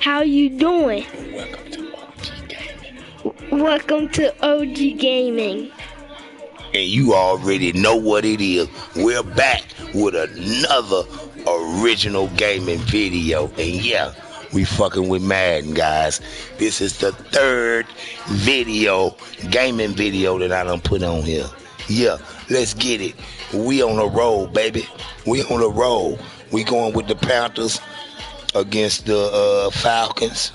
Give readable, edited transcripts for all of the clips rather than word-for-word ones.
How you doing? Welcome to OG Gaming. And you already know what it is. We're back with another original gaming video. And yeah, we fucking with Madden, guys. This is the third gaming video that I done put on here. Yeah, let's get it. We on a roll, baby. We on a roll. We going with the Panthers against the Falcons.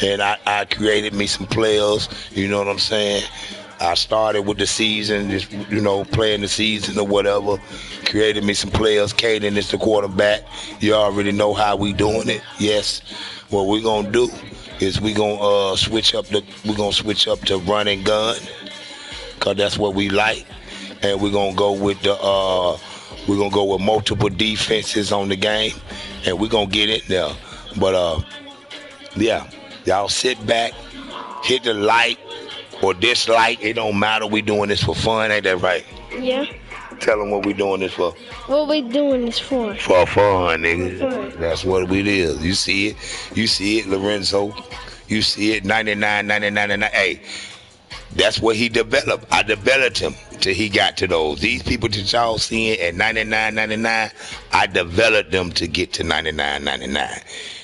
And I created me some players, you know what I'm saying? I started with the season, just, playing the season or whatever. Created me some players. Caden is the quarterback. You already know how we doing it. Yes. What we're gonna do is we're gonna switch up to run and gun, cause that's what we like. And we're gonna go with multiple defenses on the game, and we're gonna get it there. But yeah. Y'all sit back, hit the like or dislike. It don't matter. We doing this for fun. Ain't that right? Yeah. Tell them what we doing this for. What we doing this for? For fun, nigga. For fun. That's what it is. You see it. You see it, Lorenzo. You see it, 99. Hey, that's what he developed. I developed him till he got to those. These people that y'all seeing at 99, I developed them to get to 99.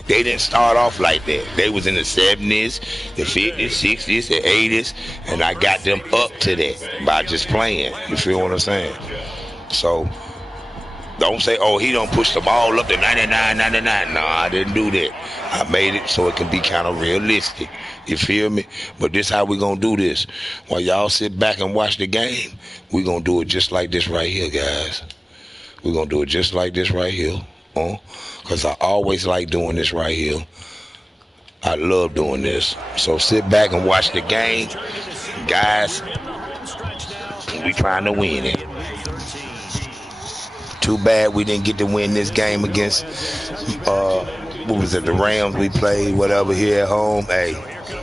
They didn't start off like that. They was in the 70s, the 50s, 60s, the 80s, and I got them up to that by just playing. You feel what I'm saying? So don't say, oh, he don't push the ball up to 99. No, I didn't do that. I made it so it can be kind of realistic. You feel me? But this how we gonna do this. While y'all sit back and watch the game, we gonna do it just like this right here, guys. We're gonna do it just like this right here. Because I always like doing this right here. I love doing this. So sit back and watch the game. Guys, we trying to win it. Too bad we didn't get to win this game against, the Rams we played, whatever, here at home. Hey,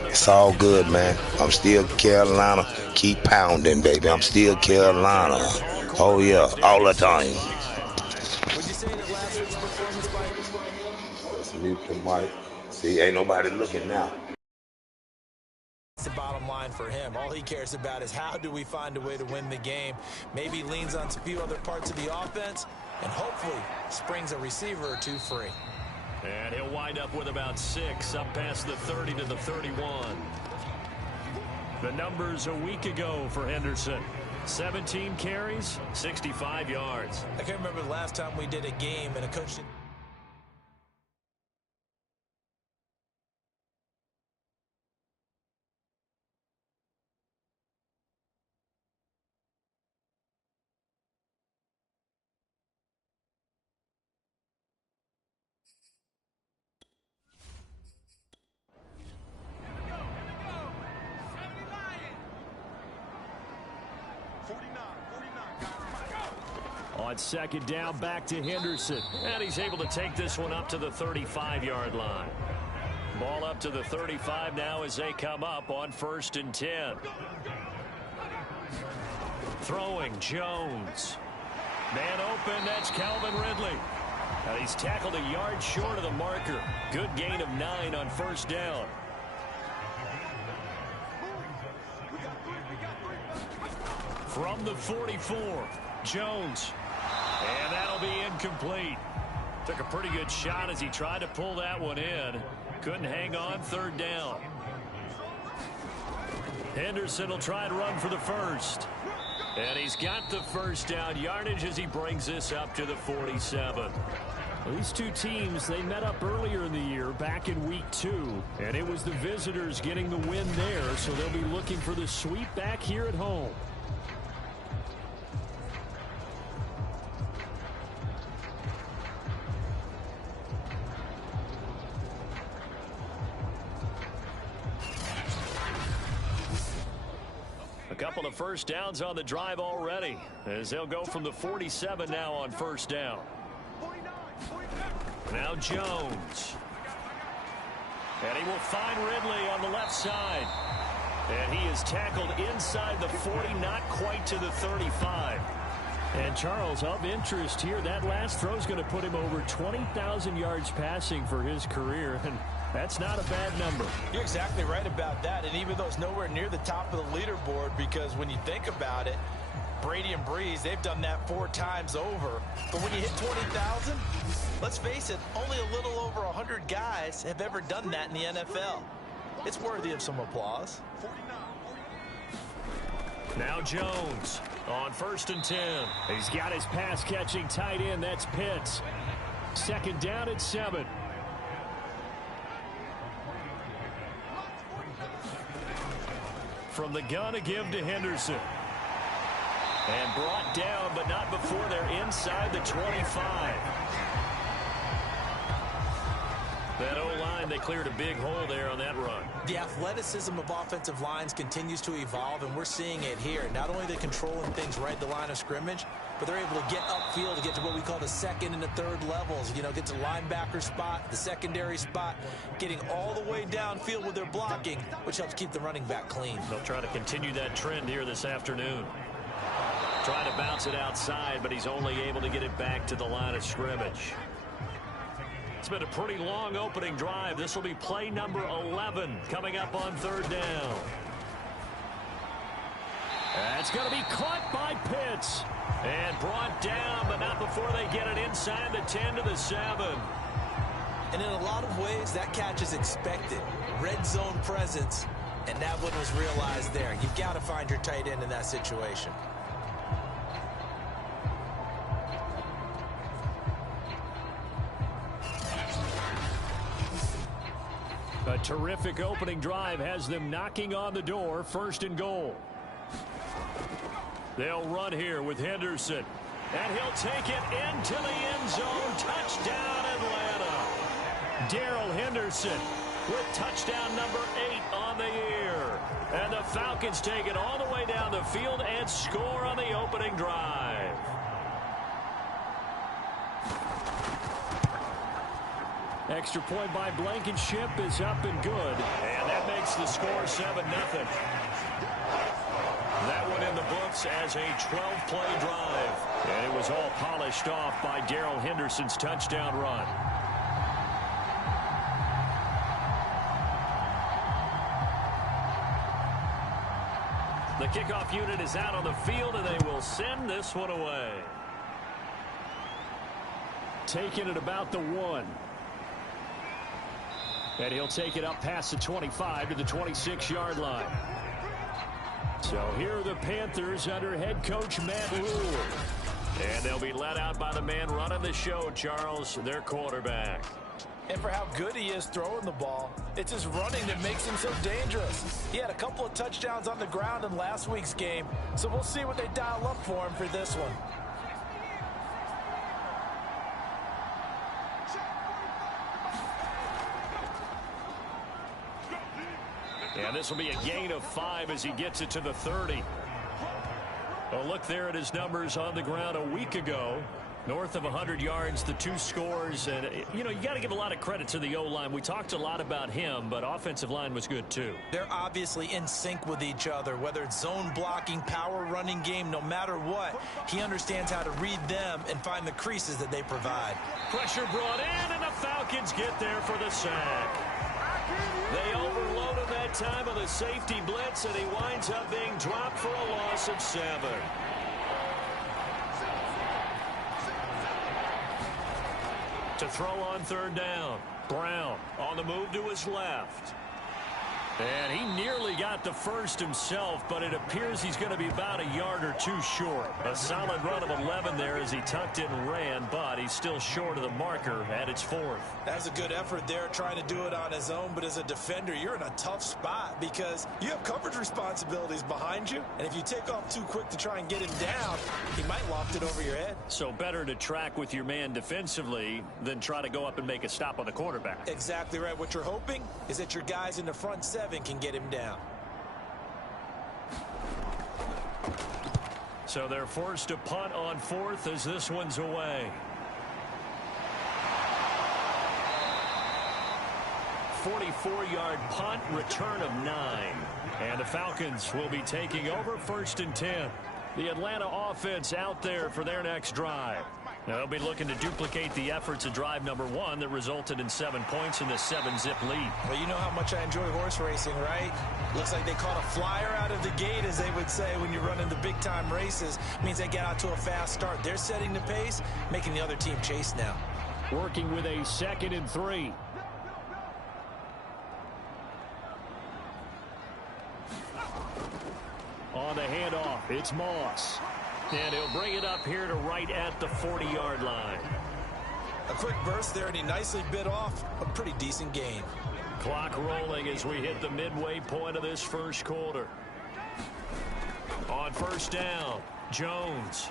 it's all good, man. I'm still Carolina. Keep pounding, baby. I'm still Carolina. Oh, yeah, all the time. Mute the mic. See, ain't nobody looking now. That's the bottom line for him. All he cares about is how do we find a way to win the game. Maybe leans on a few other parts of the offense and hopefully springs a receiver or two free. And he'll wind up with about 6 up past the 30 to the 31. The numbers a week ago for Henderson. 17 carries, 65 yards. I can't remember the last time we did a game and a coach did. On second down, back to Henderson. And he's able to take this one up to the 35-yard line. Ball up to the 35 now as they come up on 1st and 10. Throwing, Jones. Man open, that's Calvin Ridley. And he's tackled a yard short of the marker. Good gain of 9 on 1st down. From the 44, Jones. And that'll be incomplete. Took a pretty good shot as he tried to pull that one in. Couldn't hang on, 3rd down. Henderson will try and run for the first. And he's got the 1st down yardage as he brings this up to the 47. Well, these two teams, they met up earlier in the year, back in week 2. And it was the visitors getting the win there, so they'll be looking for the sweep back here at home. A couple of 1st downs on the drive already as they'll go from the 47 now on 1st down. Now Jones. And he will find Ridley on the left side. And he is tackled inside the 40, not quite to the 35. And Charles, of interest here, that last throw is going to put him over 20,000 yards passing for his career. And That's not a bad number. You're exactly right about that. And even though it's nowhere near the top of the leaderboard, because when you think about it, Brady and Breeze, they've done that 4 times over. But when you hit 20,000, let's face it, only a little over 100 guys have ever done that in the NFL. It's worthy of some applause. Now Jones on 1st and 10. He's got his pass-catching tight end. That's Pitts. 2nd down and 7. From the gun, a give to Henderson. And brought down, but not before they're inside the 25. That O-line, they cleared a big hole there on that run. The athleticism of offensive lines continues to evolve, and we're seeing it here. Not only are they controlling things right at the line of scrimmage, but they're able to get upfield to get to what we call the 2nd and the 3rd levels. You know, get to linebacker spot, the secondary spot, getting all the way downfield with their blocking, which helps keep the running back clean. They'll try to continue that trend here this afternoon. Trying to bounce it outside, but he's only able to get it back to the line of scrimmage. It's been a pretty long opening drive. This will be play number 11 coming up on 3rd down. That's going to be caught by Pitts. And brought down, but not before they get it inside the 10 to the 7. And in a lot of ways, that catch is expected. Red zone presence, and that one was realized there. You've got to find your tight end in that situation. A terrific opening drive has them knocking on the door. 1st and goal. They'll run here with Henderson. And he'll take it into the end zone. Touchdown, Atlanta. Darrell Henderson with touchdown number 8 on the year. And the Falcons take it all the way down the field and score on the opening drive. Extra point by Blankenship is up and good. And that makes the score 7-0. That one in the books as a 12-play drive. And it was all polished off by Darrell Henderson's touchdown run. The kickoff unit is out on the field, and they will send this one away. Taking it about the 1. And he'll take it up past the 25 to the 26-yard line. So here are the Panthers under head coach Matt Rule. And they'll be led out by the man running the show, Charles, their quarterback. And for how good he is throwing the ball, it's his running that makes him so dangerous. He had a couple of touchdowns on the ground in last week's game, so we'll see what they dial up for him for this one. And this will be a gain of 5 as he gets it to the 30. A look there at his numbers on the ground a week ago. North of 100 yards, the 2 scores. And, you know, you got to give a lot of credit to the O-line. We talked a lot about him, but offensive line was good, too. They're obviously in sync with each other, whether it's zone blocking, power running game, no matter what. He understands how to read them and find the creases that they provide. Pressure brought in, and the Falcons get there for the sack. They overloaded that time of the safety blitz, and he winds up being dropped for a loss of 7. To throw on 3rd down. Brown on the move to his left. And he nearly got the first himself, but it appears he's going to be about a yard or 2 short. A solid run of 11 there as he tucked it and ran, but he's still short of the marker at its 4th. That's a good effort there, trying to do it on his own, but as a defender, you're in a tough spot because you have coverage responsibilities behind you, and if you take off too quick to try and get him down, he might loft it over your head. So better to track with your man defensively than try to go up and make a stop on the quarterback. Exactly right. What you're hoping is that your guys in the front 7 can get him down. So they're forced to punt on 4th as this one's away. 44-yard punt, return of 9. And the Falcons will be taking over 1st and 10. The Atlanta offense out there for their next drive. They'll be looking to duplicate the efforts of drive number 1 that resulted in 7 points in the 7-zip lead. Well, you know how much I enjoy horse racing, right? Looks like they caught a flyer out of the gate, as they would say when you're running the big-time races. Means they get out to a fast start. They're setting the pace, making the other team chase now. Working with a 2nd and 3. On the handoff, it's Moss. And he'll bring it up here to right at the 40-yard line. A quick burst there, and he nicely bit off a pretty decent gain. Clock rolling as we hit the midway point of this first quarter. On first down, Jones.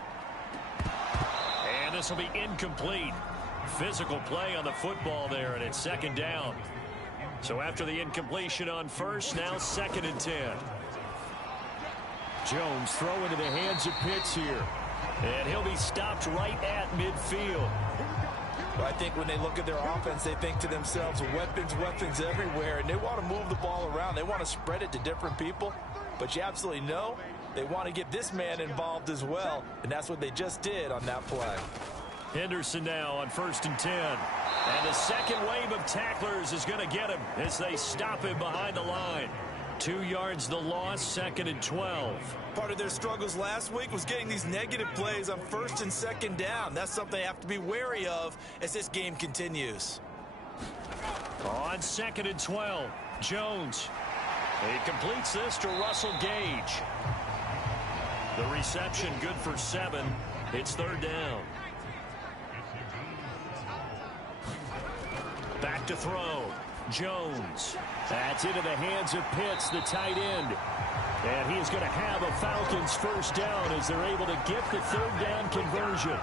And this will be incomplete. Physical play on the football there, and it's 2nd down. So after the incompletion on first, now 2nd and 10. Jones throw into the hands of Pitts here. And he'll be stopped right at midfield. Well, I think when they look at their offense, they think to themselves, weapons everywhere. And they want to move the ball around. They want to spread it to different people. But you absolutely know they want to get this man involved as well. And that's what they just did on that play. Henderson now on 1st and 10. And the second wave of tacklers is going to get him as they stop him behind the line. 2 yards the loss, 2nd and 12. Part of their struggles last week was getting these negative plays on 1st and 2nd down. That's something they have to be wary of as this game continues. On 2nd and 12, Jones. He completes this to Russell Gage. The reception good for 7. It's 3rd down. Back to throw. Jones. That's into the hands of Pitts, the tight end. And he is going to have a Falcons first down as they're able to get the 3rd down conversion.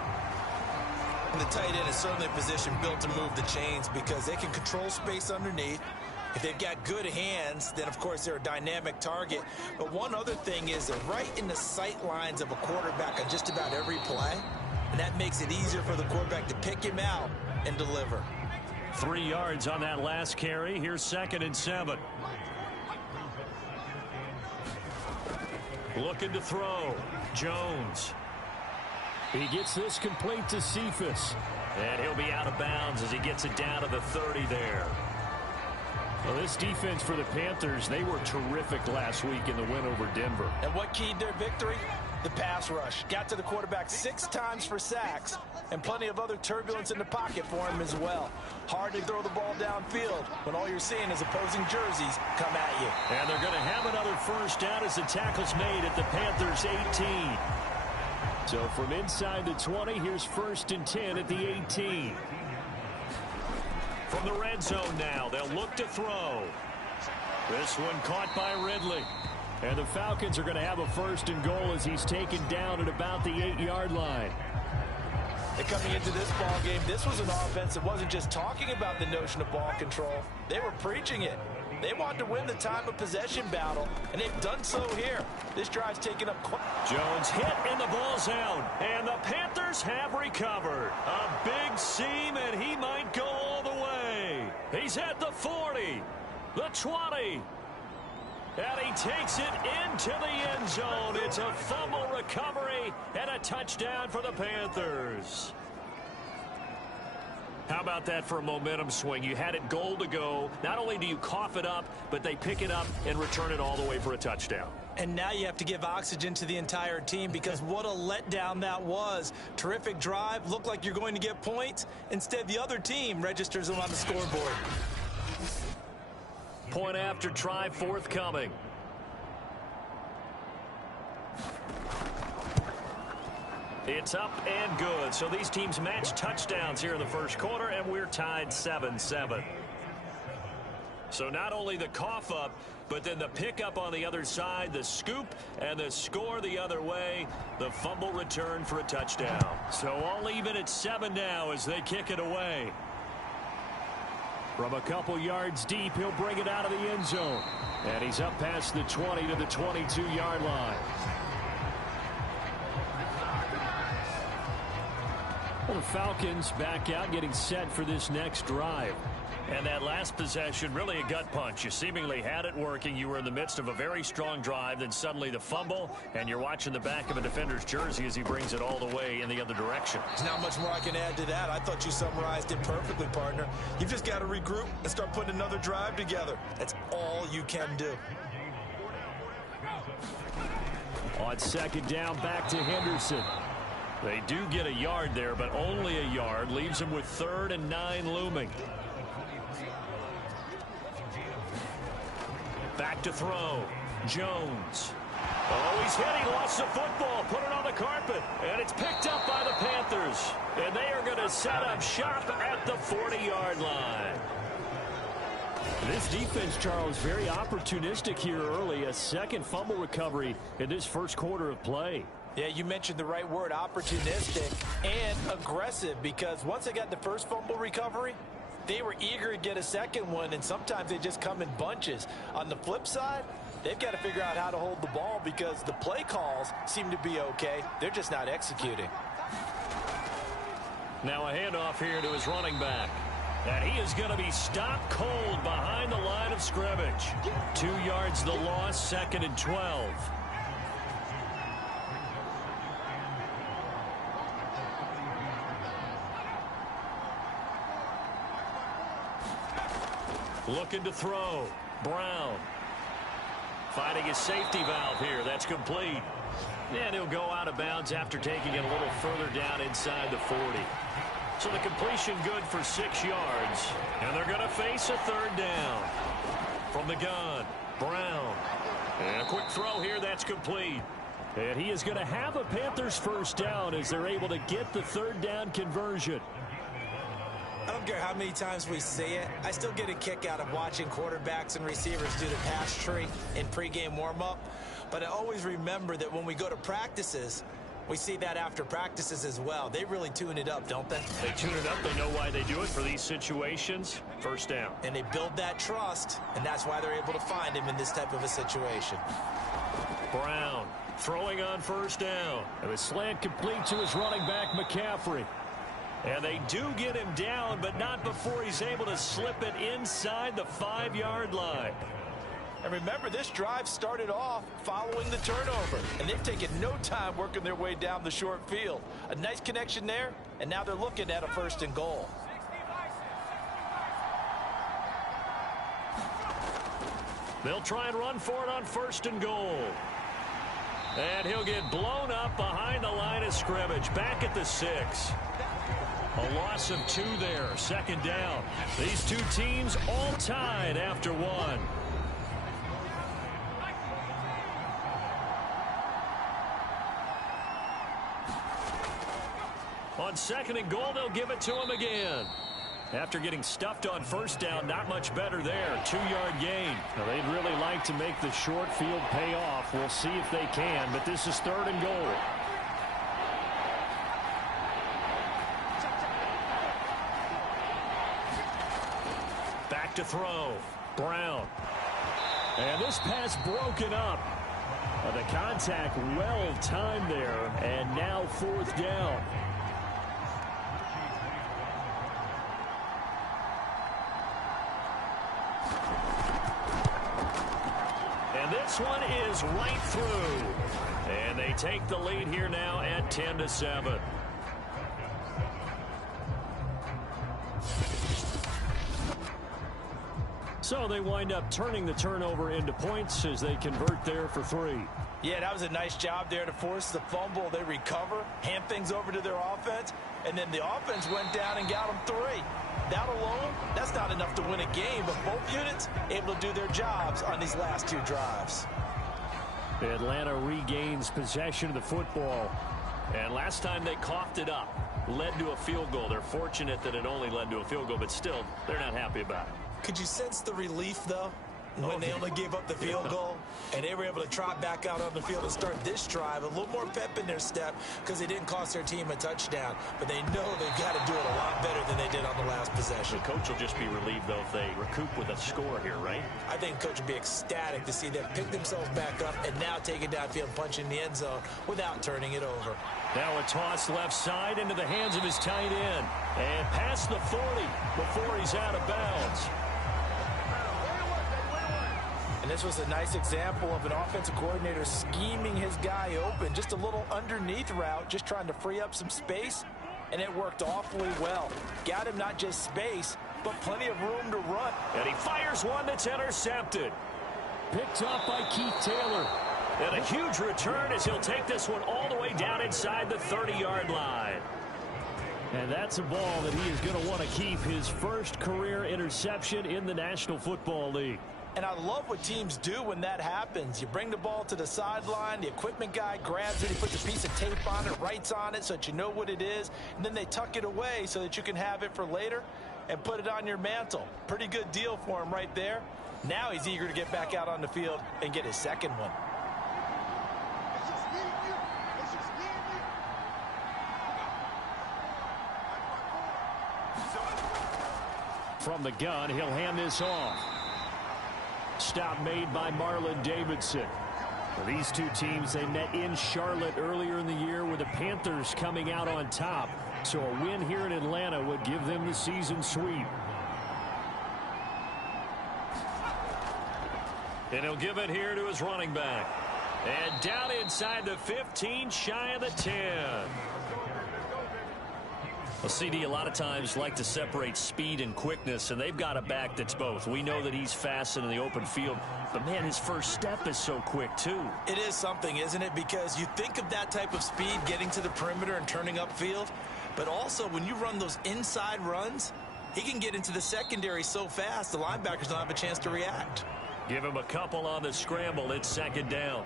And the tight end is certainly a position built to move the chains because they can control space underneath. If they've got good hands, then of course they're a dynamic target. But one other thing is they're right in the sight lines of a quarterback on just about every play. And that makes it easier for the quarterback to pick him out and deliver. 3 yards on that last carry. Here's 2nd and 7. Looking to throw. Jones. He gets this complete to Cephas. And he'll be out of bounds as he gets it down to the 30 there. Well, this defense for the Panthers, they were terrific last week in the win over Denver. And what keyed their victory? The pass rush. Got to the quarterback 6 times for sacks, and plenty of other turbulence in the pocket for him as well. Hard to throw the ball downfield when all you're seeing is opposing jerseys come at you. And they're going to have another first down as the tackle's made at the Panthers 18. So from inside the 20, here's 1st and 10 at the 18. From the red zone now, they'll look to throw. This one caught by Ridley. And the Falcons are going to have a 1st and goal as he's taken down at about the 8-yard line. And coming into this ball game, this was an offense that wasn't just talking about the notion of ball control. They were preaching it. They wanted to win the time of possession battle, and they've done so here. This drive's taken up Jones hit, and the ball's out. And the Panthers have recovered. A big seam, and he might go all the way. He's at the 40, the 20. And he takes it into the end zone. It's a fumble recovery and a touchdown for the Panthers. How about that for a momentum swing? You had it goal to go. Not only do you cough it up, but they pick it up and return it all the way for a touchdown. And now you have to give oxygen to the entire team because what a letdown that was. Terrific drive. Looked like you're going to get points. Instead, the other team registers them on the scoreboard. Point after try forthcoming. It's up and good. So these teams match touchdowns here in the first quarter, and we're tied 7-7. So not only the cough up, but then the pickup on the other side, the scoop, and the score the other way, the fumble return for a touchdown. So all even at 7 now as they kick it away. From a couple yards deep, he'll bring it out of the end zone. And he's up past the 20 to the 22-yard line. Well, the Falcons back out, getting set for this next drive. And that last possession, really a gut punch. You seemingly had it working. You were in the midst of a very strong drive. Then suddenly the fumble, and you're watching the back of a defender's jersey as he brings it all the way in the other direction. There's not much more I can add to that. I thought you summarized it perfectly, partner. You've just got to regroup and start putting another drive together. That's all you can do. On second down, back to Henderson. They do get a yard there, but only a yard. Leaves them with 3rd and 9 looming. Back to throw. Jones. Oh, he's hit. He lost the football. Put it on the carpet. And it's picked up by the Panthers. And they are going to set up shop at the 40-yard line. This defense, Charles, very opportunistic here early. A second fumble recovery in this first quarter of play. Yeah, you mentioned the right word, opportunistic and aggressive, because once they got the first fumble recovery, they were eager to get a second one, and sometimes they just come in bunches. On the flip side, they've got to figure out how to hold the ball because the play calls seem to be okay. They're just not executing. Now a handoff here to his running back. And he is going to be stopped cold behind the line of scrimmage. 2 yards the loss, 2nd and 12. Looking to throw. Brown. Finding his safety valve here. That's complete. And he'll go out of bounds after taking it a little further down inside the 40. So the completion good for 6 yards. And they're going to face a 3rd down. From the gun, Brown. And a quick throw here. That's complete. And he is going to have a Panthers first down as they're able to get the 3rd down conversion. I don't care how many times we see it. I still get a kick out of watching quarterbacks and receivers do the pass tree in pregame warm-up. But I always remember that when we go to practices, we see that after practices as well. They really tune it up, don't they? They tune it up. They know why they do it for these situations. First down. And they build that trust, and that's why they're able to find him in this type of a situation. Brown throwing on first down. And the slant complete to his running back, McCaffrey. And they do get him down, but not before he's able to slip it inside the 5-yard line. And remember, this drive started off following the turnover, and they've taken no time working their way down the short field. A nice connection there, and now they're looking at a 1st and goal. They'll try and run for it on 1st and goal. And he'll get blown up behind the line of scrimmage, back at the 6. A loss of 2 there, 2nd down. These two teams all tied after 1. On 2nd and goal, they'll give it to him again. After getting stuffed on 1st down, not much better there. 2-yard gain. Now, they'd really like to make the short field pay off. We'll see if they can, but this is 3rd and goal. Back to throw. Brown. And this pass broken up. The contact well timed there, and now 4th down. And this one is right through. And they take the lead here now at 10-7. So they wind up turning the turnover into points as they convert there for 3. Yeah, that was a nice job there to force the fumble. They recover, hand things over to their offense, and then the offense went down and got them 3. That alone, that's not enough to win a game, but both units able to do their jobs on these last 2 drives. Atlanta regains possession of the football. And last time they coughed it up, led to a field goal. They're fortunate that it only led to a field goal, but still, they're not happy about it. Could you sense the relief, though? when they only gave up the field goal, and they were able to trot back out on the field and start this drive. A little more pep in their step because they didn't cost their team a touchdown. But they know they've got to do it a lot better than they did on the last possession. The coach will just be relieved, though, if they recoup with a score here, right? I think the coach will be ecstatic to see them pick themselves back up and now take it downfield, punch in the end zone without turning it over. Now a toss left side into the hands of his tight end. And past the 40 before he's out of bounds. And this was a nice example of an offensive coordinator scheming his guy open. Just a little underneath route, just trying to free up some space. And it worked awfully well. Got him not just space, but plenty of room to run. And he fires one that's intercepted. Picked up by Keith Taylor. And a huge return as he'll take this one all the way down inside the 30-yard line. And that's a ball that he is going to want to keep, his first career interception in the National Football League. And I love what teams do when that happens. You bring the ball to the sideline, the equipment guy grabs it, he puts a piece of tape on it, writes on it so that you know what it is, and then they tuck it away so that you can have it for later and put it on your mantle. Pretty good deal for him right there. Now he's eager to get back out on the field and get his second one. From the gun, he'll hand this off. Stop made by Marlon Davidson. Well, these two teams, they met in Charlotte earlier in the year with the Panthers coming out on top. So a win here in Atlanta would give them the season sweep. And he'll give it here to his running back. And down inside the 15, shy of the 10. Well, CD, a lot of times like to separate speed and quickness, and they've got a back that's both. We know that he's fast in the open field, but, man, his first step is so quick, too. It is something, isn't it? Because you think of that type of speed getting to the perimeter and turning upfield, but also when you run those inside runs, he can get into the secondary so fast the linebackers don't have a chance to react. Give him a couple on the scramble. It's second down.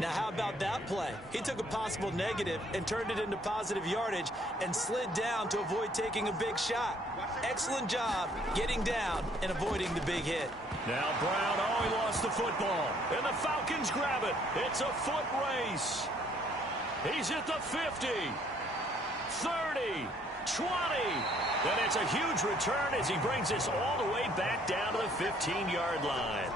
Now, how about that play? He took a possible negative and turned it into positive yardage and slid down to avoid taking a big shot. Excellent job getting down and avoiding the big hit. Now Brown, oh, he lost the football. And the Falcons grab it. It's a foot race. He's at the 50, 30, 20. And it's a huge return as he brings this all the way back down to the 15-yard line.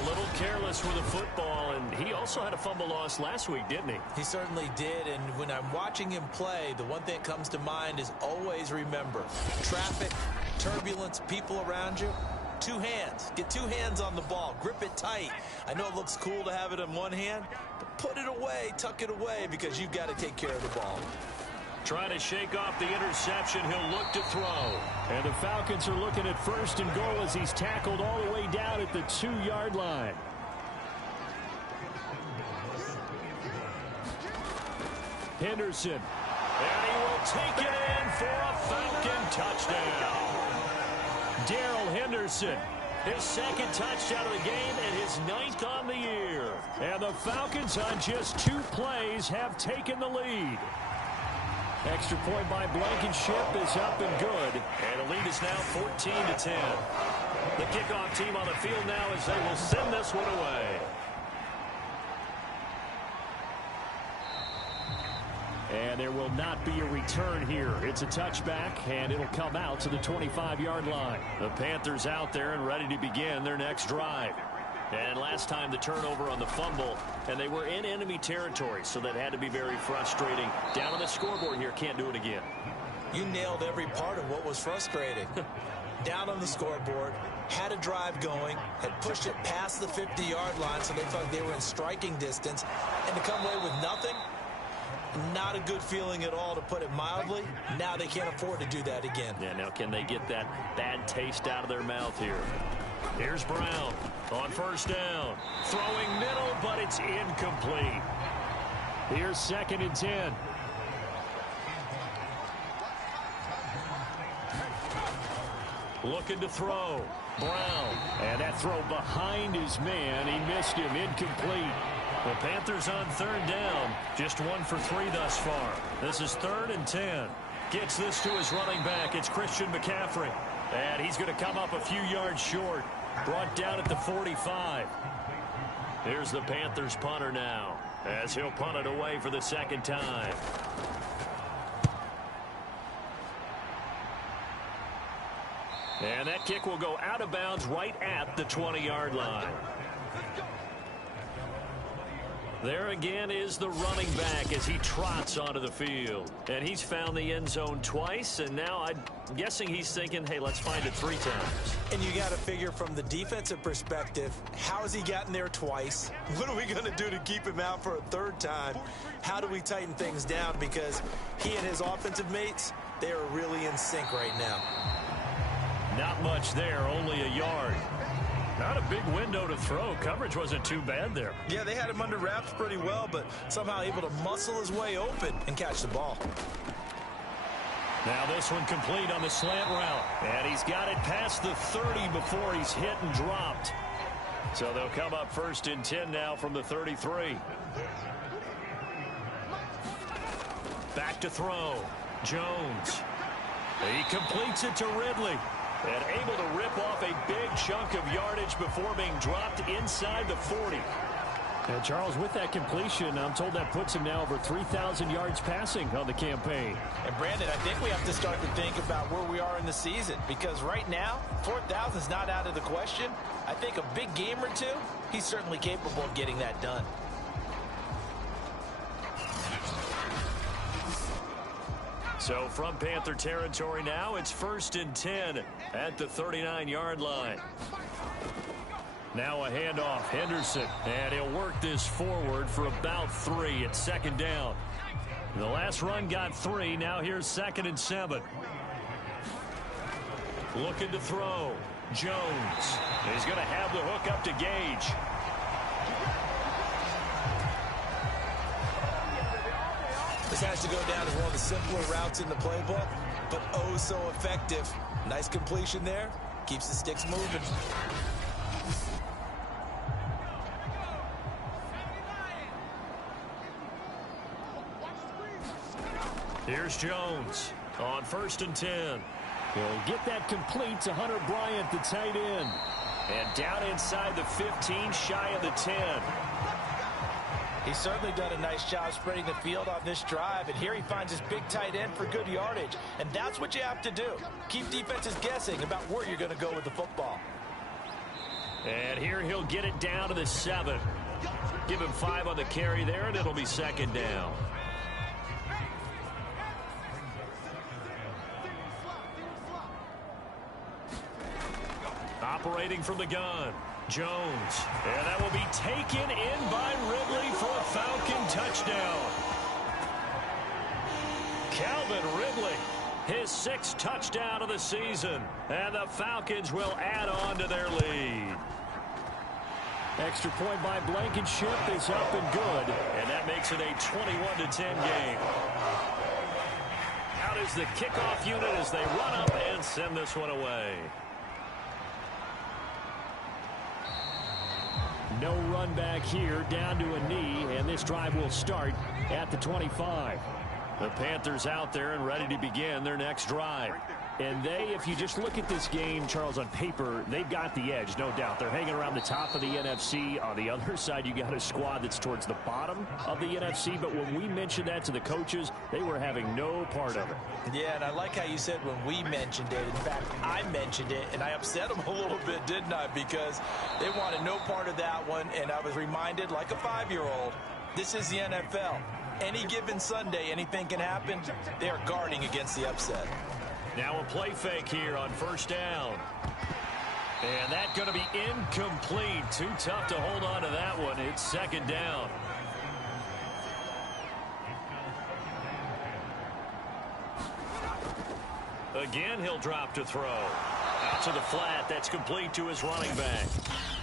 A little careless with the football, and he also had a fumble loss last week, didn't he? He certainly did, and when I'm watching him play, the one thing that comes to mind is always remember, traffic, turbulence, people around you, two hands. Get two hands on the ball. Grip it tight. I know it looks cool to have it in one hand, but put it away, tuck it away, because you've got to take care of the ball. Trying to shake off the interception. He'll look to throw. And the Falcons are looking at first and goal as he's tackled all the way down at the 2-yard line. Henderson. And he will take it in for a Falcon touchdown. Darrell Henderson. His second touchdown of the game and his 9th on the year. And the Falcons on just 2 plays have taken the lead. Extra point by Blankenship is up and good. And the lead is now 14-10. The kickoff team on the field now as they will send this one away. And there will not be a return here. It's a touchback, and it'll come out to the 25-yard line. The Panthers out there and ready to begin their next drive. And last time the turnover on the fumble, and they were in enemy territory, so that had to be very frustrating. Down on the scoreboard here, can't do it again. You nailed every part of what was frustrating. Down on the scoreboard, had a drive going, had pushed it past the 50-yard line, so they thought they were in striking distance, and to come away with nothing, not a good feeling at all, to put it mildly. Now they can't afford to do that again. Yeah, now can they get that bad taste out of their mouth here? Here's Brown on first down. Throwing middle, but it's incomplete. Here's 2nd and 10. Looking to throw. Brown. And that throw behind his man. He missed him. Incomplete. The Panthers on 3rd down. Just 1 for 3 thus far. This is 3rd and 10. Gets this to his running back. It's Christian McCaffrey. And he's going to come up a few yards short. Brought down at the 45. Here's the Panthers punter now, as he'll punt it away for the second time. And that kick will go out of bounds right at the 20-yard line. There again is the running back as he trots onto the field. And he's found the end zone twice, and now I'm guessing he's thinking, hey, let's find it 3 times. And you got to figure from the defensive perspective, how has he gotten there twice? What are we going to do to keep him out for a 3rd time? How do we tighten things down? Because he and his offensive mates, they are really in sync right now. Not much there, only a yard. Not a big window to throw. Coverage wasn't too bad there. Yeah, they had him under wraps pretty well, but somehow able to muscle his way open and catch the ball. Now this one complete on the slant route. And he's got it past the 30 before he's hit and dropped. So they'll come up 1st and 10 now from the 33. Back to throw. Jones. He completes it to Ridley. And able to rip off a big chunk of yardage before being dropped inside the 40. And Charles, with that completion, I'm told that puts him now over 3,000 yards passing on the campaign. And Brandon, I think we have to start to think about where we are in the season. Because right now, 4,000 is not out of the question. I think a big game or 2, he's certainly capable of getting that done. So from Panther territory now, it's 1st and 10 at the 39-yard line. Now a handoff, Henderson, and he'll work this forward for about 3 at 2nd down. The last run got 3, now here's 2nd and 7. Looking to throw, Jones. He's going to have the hook up to Gage. This has to go down as one of the simpler routes in the playbook, but oh so effective. Nice completion there. Keeps the sticks moving. Here's Jones on 1st and 10. He'll get that complete to Hunter Bryant, the tight end. And down inside the 15, shy of the 10. He's certainly done a nice job spreading the field on this drive, and here he finds his big tight end for good yardage. And that's what you have to do. Keep defenses guessing about where you're going to go with the football. And here he'll get it down to the 7. Give him 5 on the carry there, and it'll be 2nd down. Operating from the gun, Jones. And that will be taken in by Ridley for a Falcon touchdown. Calvin Ridley, his 6th touchdown of the season. And the Falcons will add on to their lead. Extra point by Blankenship is up and good. And that makes it a 21-10 game. Out is the kickoff unit as they run up and send this one away. No run back here, down to a knee, and this drive will start at the 25. The Panthers out there and ready to begin their next drive. And they, if you just look at this game, Charles, on paper, they've got the edge, no doubt. They're hanging around the top of the NFC. On the other side, you got a squad that's towards the bottom of the NFC. But when we mentioned that to the coaches, they were having no part of it. Yeah, and I like how you said when we mentioned it. In fact, I mentioned it, and I upset them a little bit, didn't I? Because they wanted no part of that one, and I was reminded, like a 5-year-old, this is the NFL. Any given Sunday, anything can happen. They are guarding against the upset. Now a play fake here on 1st down. And that's going to be incomplete. Too tough to hold on to that one. It's 2nd down. Again, he'll drop to throw. Out to the flat. That's complete to his running back.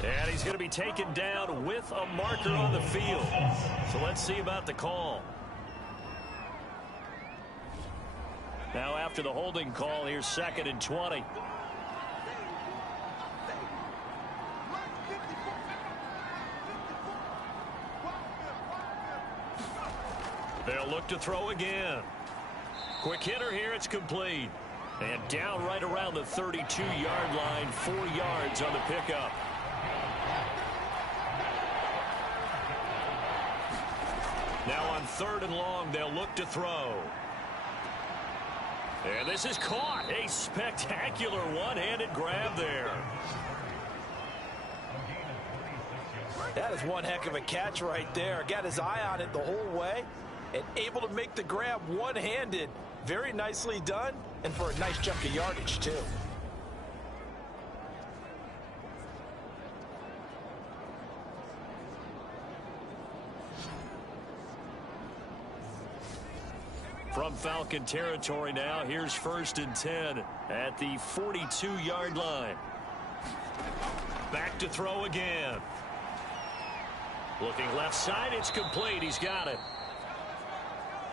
And he's going to be taken down with a marker on the field. So let's see about the call. Now after the holding call, here's 2nd and 20. They'll look to throw again. Quick hitter here, it's complete. And down right around the 32-yard line, 4 yards on the pickup. Now on 3rd and long, they'll look to throw. And this is caught. A spectacular one-handed grab there. That is one heck of a catch right there. Got his eye on it the whole way and able to make the grab one-handed. Very nicely done, and for a nice chunk of yardage, too. From Falcon territory now, here's 1st and 10 at the 42-yard line. Back to throw again. Looking left side, it's complete. He's got it.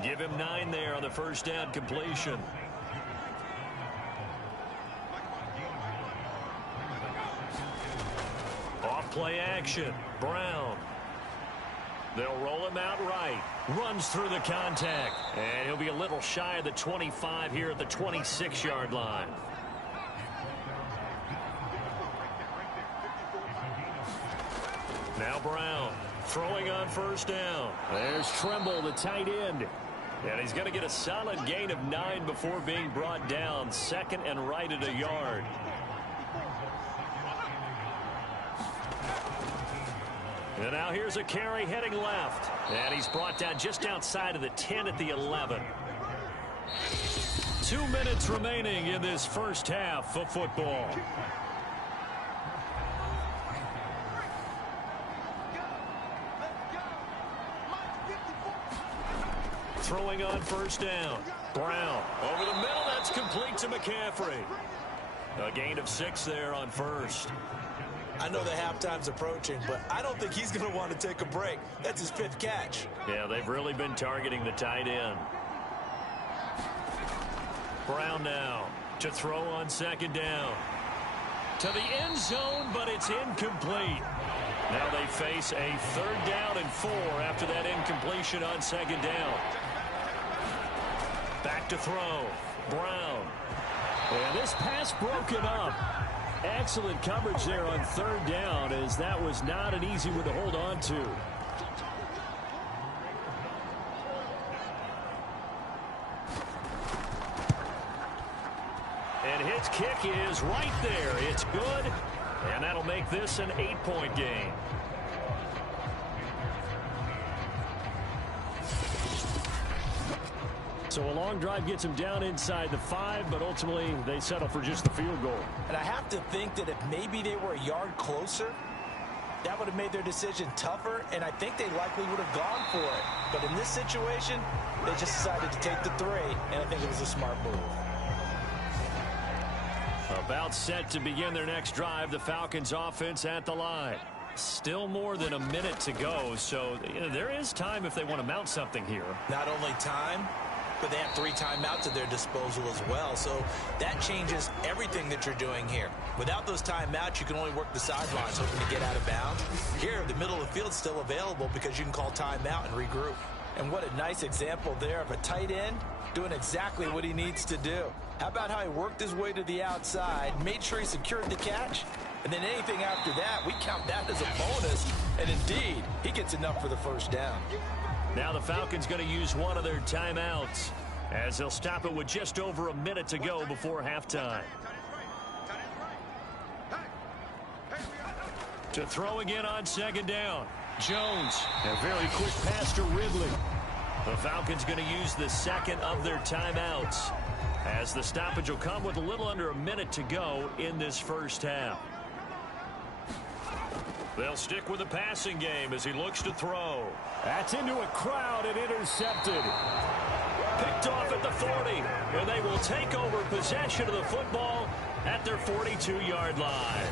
Give him 9 there on the first down completion. Off play action. Brown. They'll roll him out right. Runs through the contact. And he'll be a little shy of the 25 here at the 26-yard line. Now Brown throwing on first down. There's Tremble, the tight end. And he's going to get a solid gain of 9 before being brought down. 2nd and right at a yard. And now here's a carry heading left. And he's brought down just outside of the 10 at the 11. 2 minutes remaining in this first half of football. Throwing on first down. Brown over the middle. That's complete to McCaffrey. A gain of 6 there on first. I know the halftime's approaching, but I don't think he's going to want to take a break. That's his 5th catch. Yeah, they've really been targeting the tight end. Brown now to throw on 2nd down. To the end zone, but it's incomplete. Now they face a 3rd down and 4 after that incompletion on 2nd down. Back to throw. Brown. And this pass broken up. Excellent coverage there on 3rd down, as that was not an easy one to hold on to. And his kick is right there. It's good, and that'll make this an 8-point game. So a long drive gets them down inside the 5, but ultimately they settle for just the field goal. And I have to think that if maybe they were a yard closer, that would have made their decision tougher, and I think they likely would have gone for it. But in this situation, they just decided to take the 3, and I think it was a smart move. About set to begin their next drive, the Falcons offense at the line. Still more than a minute to go, so there is time if they want to mount something here. Not only time, but they have 3 timeouts at their disposal as well. So that changes everything that you're doing here. Without those timeouts, you can only work the sidelines hoping to get out of bounds. Here, the middle of the field is still available because you can call timeout and regroup. And what a nice example there of a tight end doing exactly what he needs to do. How about how he worked his way to the outside, made sure he secured the catch, and then anything after that, we count that as a bonus. And indeed, he gets enough for the first down. Now the Falcons going to use one of their timeouts as they'll stop it with just over a minute to go before halftime. To throw again on 2nd down. Jones, a very quick pass to Ridley. The Falcons going to use the 2nd of their timeouts as the stoppage will come with a little under a minute to go in this first half. They'll stick with the passing game as he looks to throw. That's into a crowd and intercepted. Picked off at the 40, and they will take over possession of the football at their 42-yard line.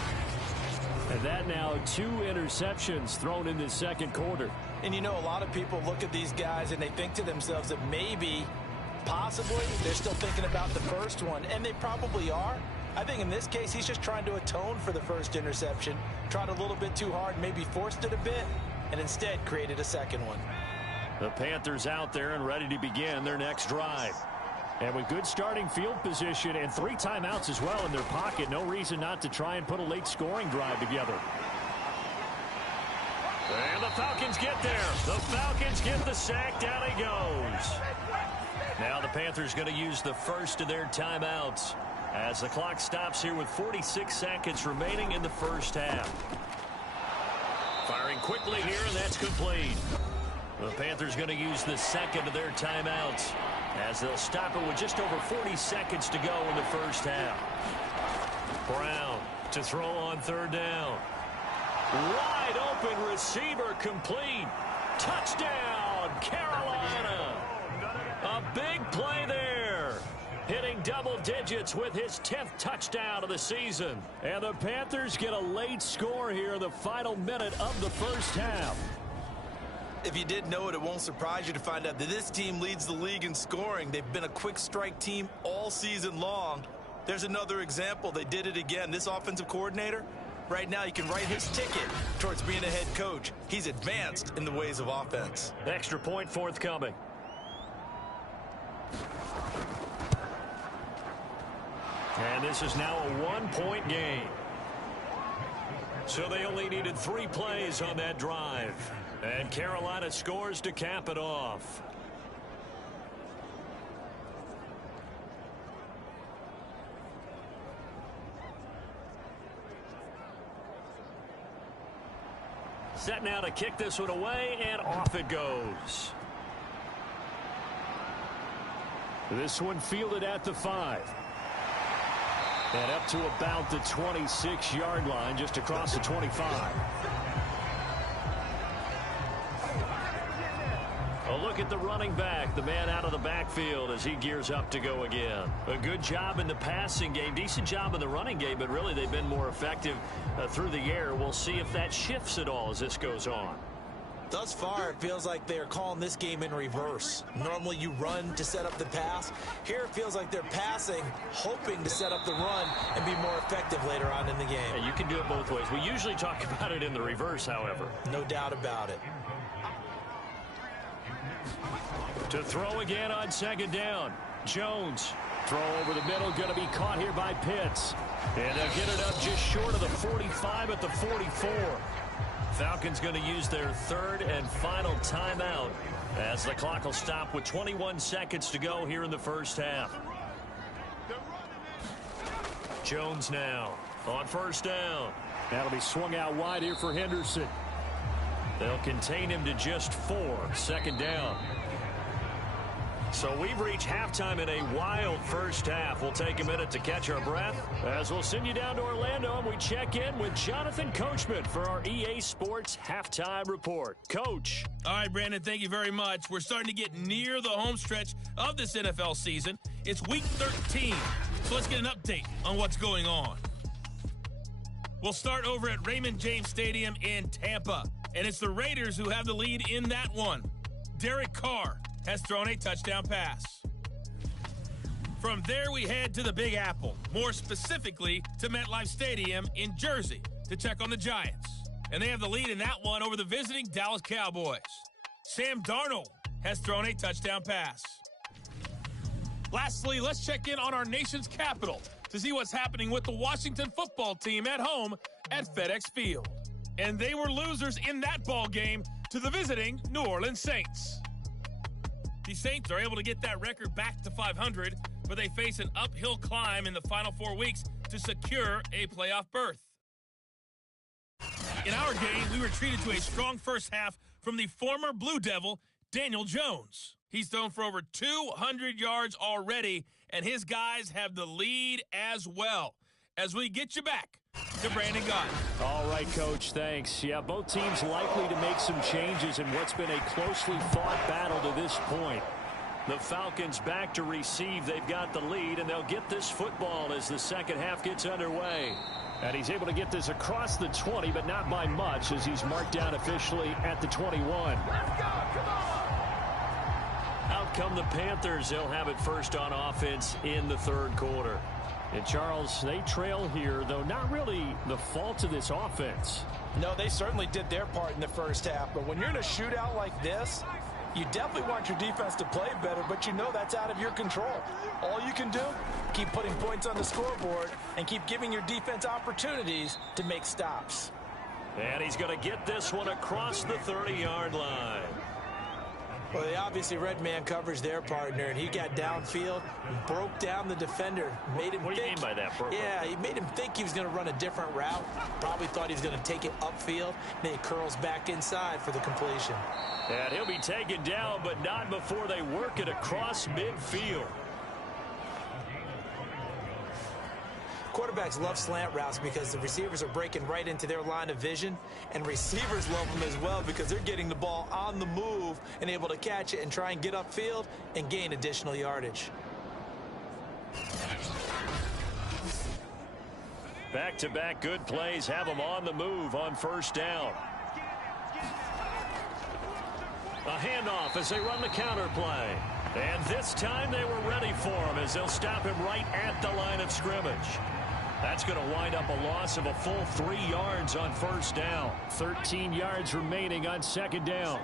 And that now 2 interceptions thrown in the 2nd quarter. And you know, a lot of people look at these guys and they think to themselves that maybe, possibly, they're still thinking about the first one, and they probably are. I think in this case, he's just trying to atone for the first interception, tried a little bit too hard, maybe forced it a bit, and instead created a 2nd one. The Panthers out there and ready to begin their next drive. And with good starting field position and 3 timeouts as well in their pocket, no reason not to try and put a late scoring drive together. And the Falcons get there. The Falcons get the sack. Down he goes. Now the Panthers going to use the first of their timeouts as the clock stops here with 46 seconds remaining in the first half. Firing quickly here, and that's complete. The Panthers going to use the second of their timeouts as they'll stop it with just over 40 seconds to go in the first half. Brown to throw on third down. Wide open receiver complete. Touchdown, Carolina. A big play there. Hitting double digits with his 10th touchdown of the season. And the Panthers get a late score here in the final minute of the first half. If you didn't know it, it won't surprise you to find out that this team leads the league in scoring. They've been a quick strike team all season long. There's another example. They did it again. This offensive coordinator, right now, you can write his ticket towards being a head coach. He's advanced in the ways of offense. Extra point forthcoming. And this is now a 1-point game. So they only needed 3 plays on that drive. And Carolina scores to cap it off. Set now to kick this one away, and off it goes. This one fielded at the 5. And up to about the 26-yard line, just across the 25. A look at the running back, the man out of the backfield as he gears up to go again. A good job in the passing game, decent job in the running game, but really they've been more effective through the air. We'll see if that shifts at all as this goes on. Thus far, it feels like they're calling this game in reverse. Normally you run to set up the pass. Here it feels like they're passing, hoping to set up the run and be more effective later on in the game. Yeah, you can do it both ways. We usually talk about it in the reverse, however. No doubt about it. To throw again on second down. Jones. Throw over the middle, going to be caught here by Pitts. And they'll get it up just short of the 45 at the 44. Falcons going to use their 3rd and final timeout as the clock will stop with 21 seconds to go here in the first half. Jones now on first down. That'll be swung out wide here for Henderson. They'll contain him to just 4. Second down. So we've reached halftime in a wild first half. We'll take a minute to catch our breath as we'll send you down to Orlando and we check in with Jonathan Coachman for our EA Sports Halftime Report. Coach. All right, Brandon, thank you very much. We're starting to get near the home stretch of this NFL season. It's week 13, so let's get an update on what's going on. We'll start over at Raymond James Stadium in Tampa, and it's the Raiders who have the lead in that one. Derek Carr has thrown a touchdown pass. From there, we head to the Big Apple, more specifically to MetLife Stadium in Jersey to check on the Giants. And they have the lead in that one over the visiting Dallas Cowboys. Sam Darnold has thrown a touchdown pass. Lastly, let's check in on our nation's capital to see what's happening with the Washington football team at home at FedEx Field. And they were losers in that ball game to the visiting New Orleans Saints. The Saints are able to get that record back to 500, but they face an uphill climb in the final 4 weeks to secure a playoff berth. In our game, we were treated to a strong first half from the former Blue Devil, Daniel Jones. He's thrown for over 200 yards already, and his guys have the lead as well. As we get you back to Brandon Gott. All right, Coach, thanks. Yeah, both teams likely to make some changes in what's been a closely fought battle to this point. The Falcons back to receive. They've got the lead, and they'll get this football as the second half gets underway. And he's able to get this across the 20, but not by much, as he's marked down officially at the 21. Let's go, come on! Out come the Panthers. They'll have it first on offense in the third quarter. And, Charles, they trail here, though not really the fault of this offense. No, they certainly did their part in the first half. But when you're in a shootout like this, You definitely want your defense to play better, but you know that's out of your control. All you can do, keep putting points on the scoreboard and keep giving your defense opportunities to make stops. And he's going to get this one across the 30-yard line. Well, they obviously read man coverage their partner, and he got downfield, broke down the defender, made him What do you mean by that? Yeah, he made him think he was going to run a different route. Probably thought he was going to take it upfield. Then he curls back inside for the completion. And he'll be taken down, but not before they work it across midfield. Quarterbacks love slant routes because the receivers are breaking right into their line of vision, and receivers love them as well because they're getting the ball on the move and able to catch it and try and get upfield and gain additional yardage. Back-to-back good plays have them on the move on first down. A handoff as they run the counter play. And this time they were ready for him as they'll stop him right at the line of scrimmage. That's going to wind up a loss of a full 3 yards on first down. 13 yards remaining on second down.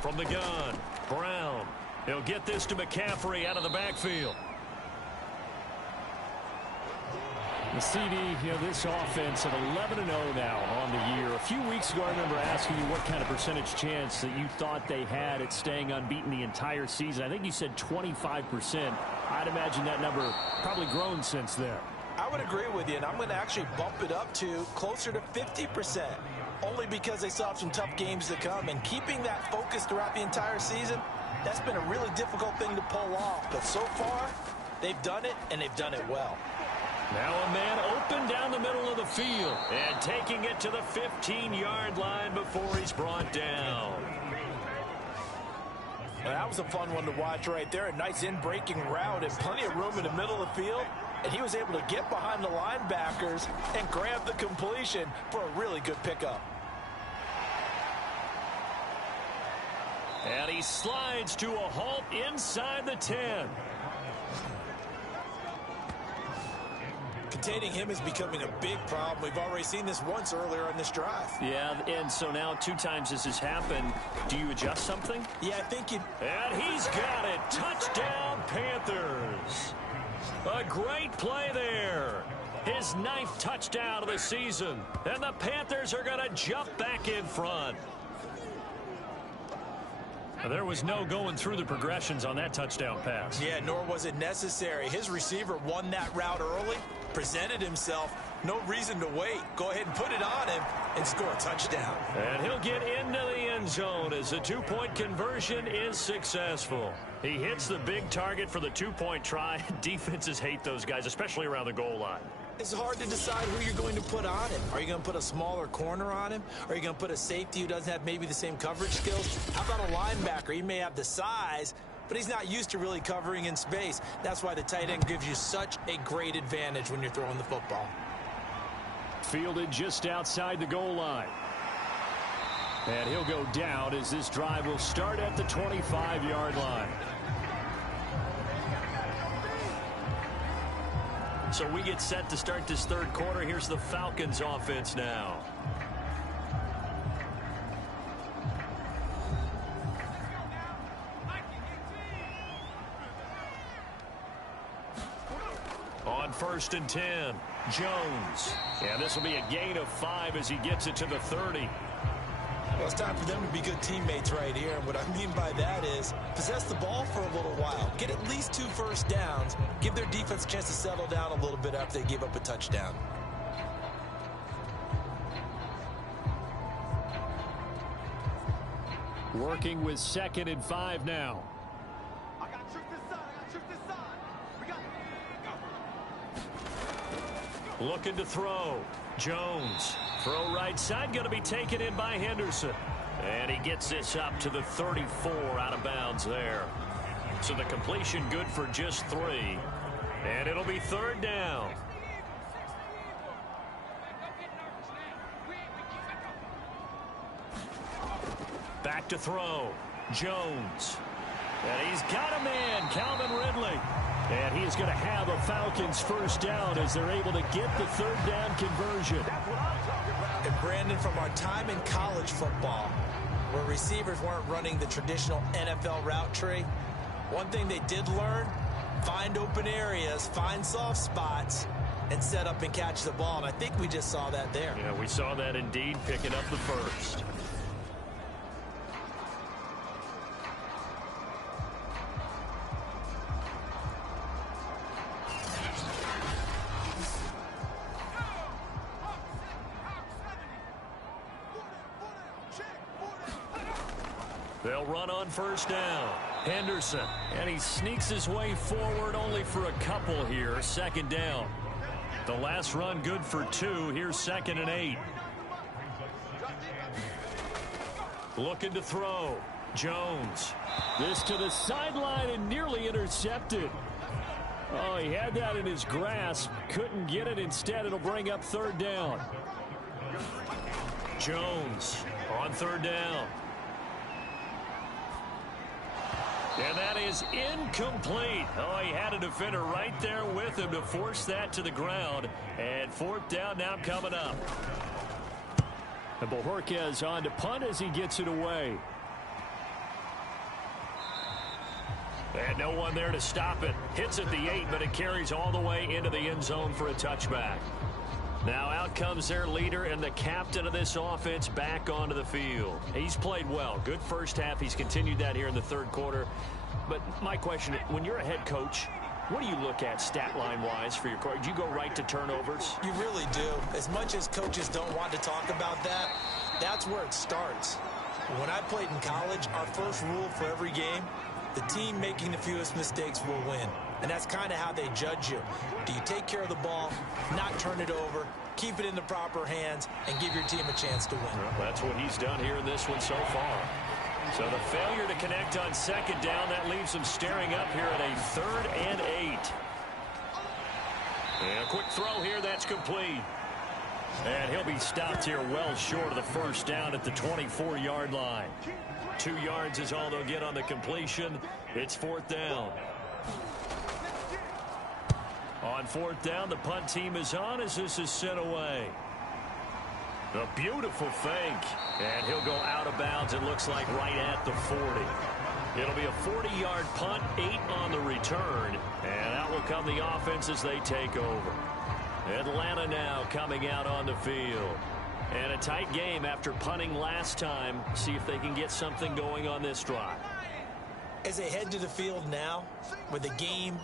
From the gun, Brown. He'll get this to McCaffrey out of the backfield. The CD, this offense at 11-0 now on the year. A few weeks ago, I remember asking you what kind of percentage chance that you thought they had at staying unbeaten the entire season. I think you said 25%. I'd imagine that number probably grown since then. I would agree with you, and I'm going to actually bump it up to closer to 50%, only because they still have some tough games to come. And keeping that focus throughout the entire season, that's been a really difficult thing to pull off. But so far, they've done it, and they've done it well. Now a man open down the middle of the field and taking it to the 15-yard line before he's brought down. Well, that was a fun one to watch right there. A nice in-breaking route and plenty of room in the middle of the field. And he was able to get behind the linebackers and grab the completion for a really good pickup. And he slides to a halt inside the 10. Containing him is becoming a big problem. We've already seen this once earlier on this drive. Yeah, and so now 2 times this has happened. Do you adjust something? Yeah, I think you... And he's got it. Touchdown, Panthers. A great play there. His 9th touchdown of the season. And the Panthers are going to jump back in front. There was no going through the progressions on that touchdown pass. Yeah, nor was it necessary. His receiver won that route early, presented himself. No reason to wait. Go ahead and put it on him and score a touchdown. And he'll get into the end zone as the 2-point conversion is successful. He hits the big target for the 2-point try. Defenses hate those guys, especially around the goal line. It's hard to decide who you're going to put on him. Are you going to put a smaller corner on him? Are you going to put a safety who doesn't have maybe the same coverage skills? How about a linebacker? He may have the size, but he's not used to really covering in space. That's why the tight end gives you such a great advantage when you're throwing the football. Fielded just outside the goal line. And he'll go down as this drive will start at the 25-yard line. So we get set to start this third quarter. Here's the Falcons offense now. On 1st and 10, Jones. And this will be a gain of 5 as he gets it to the 30. Well, it's time for them to be good teammates right here. And what I mean by that is possess the ball for a little while. Get at least 2 first downs. Give their defense a chance to settle down a little bit after they give up a touchdown. Working with 2nd and 5 now. Looking to throw. Jones. Throw right side, going to be taken in by Henderson. And he gets this up to the 34 out of bounds there. So the completion good for just 3. And it'll be 3rd down. Back to throw. Jones. And he's got a man, Calvin Ridley. And he is going to have a Falcons first down as they're able to get the third down conversion. And Brandon, from our time in college football, where receivers weren't running the traditional NFL route tree, one thing they did learn, find open areas, find soft spots, and set up and catch the ball. And I think we just saw that there. Yeah, we saw that indeed, picking up the first. They'll run on first down. Henderson, and he sneaks his way forward only for a couple here. Second down. The last run good for 2. Here's 2nd and 8. Looking to throw. Jones. This to the sideline and nearly intercepted. Oh, he had that in his grasp. Couldn't get it. Instead, it'll bring up third down. Jones on third down. And that is incomplete. Oh, he had a defender right there with him to force that to the ground. And fourth down now coming up. And Bojorquez on to punt as he gets it away. And no one there to stop it. Hits at the 8, but it carries all the way into the end zone for a touchback. Now out comes their leader and the captain of this offense back onto the field. He's played well. Good first half. He's continued that here in the third quarter. But my question, when you're a head coach, what do you look at stat line-wise for your coach? Do you go right to turnovers? You really do. As much as coaches don't want to talk about that, that's where it starts. When I played in college, our first rule for every game, the team making the fewest mistakes will win. And that's kind of how they judge you. Do you take care of the ball, not turn it over, keep it in the proper hands, and give your team a chance to win? Well, that's what he's done here in this one so far. So the failure to connect on second down, that leaves him staring up here at a 3rd and 8. And a quick throw here, that's complete. And he'll be stopped here well short of the first down at the 24-yard line. 2 yards is all they'll get on the completion. It's fourth down. On fourth down, the punt team is on as this is sent away. A beautiful fake. And he'll go out of bounds, it looks like right at the 40. It'll be a 40-yard punt, 8 on the return. And out will come the offense as they take over. Atlanta now coming out on the field. And a tight game after punting last time. See if they can get something going on this drive. As they head to the field now, with the game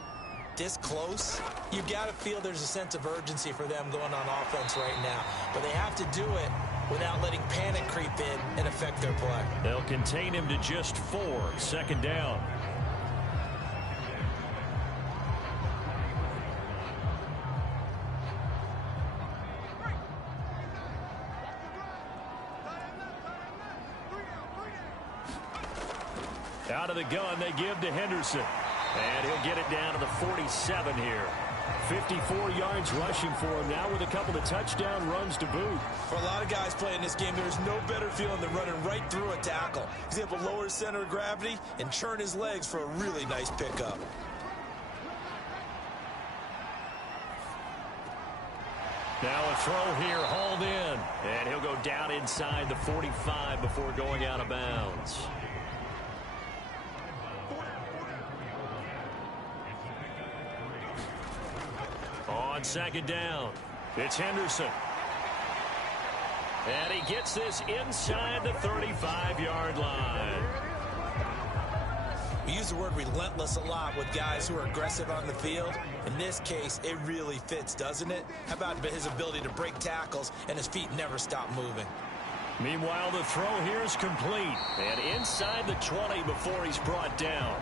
this close, you've got to feel there's a sense of urgency for them going on offense right now. But they have to do it without letting panic creep in and affect their play. They'll contain him to just 4. Second down. Out of the gun, they give to Henderson. And he'll get it down to the 47 here. 54 yards rushing for him now with a couple of touchdown runs to boot. For a lot of guys playing this game, there's no better feeling than running right through a tackle. He's able to lower his center of gravity and churn his legs for a really nice pickup. Now a throw here, hauled in. And he'll go down inside the 45 before going out of bounds. On second down, it's Henderson. And he gets this inside the 35-yard line. We use the word relentless a lot with guys who are aggressive on the field. In this case, it really fits, doesn't it? How about his ability to break tackles and his feet never stop moving? Meanwhile, the throw here is complete. And inside the 20 before he's brought down.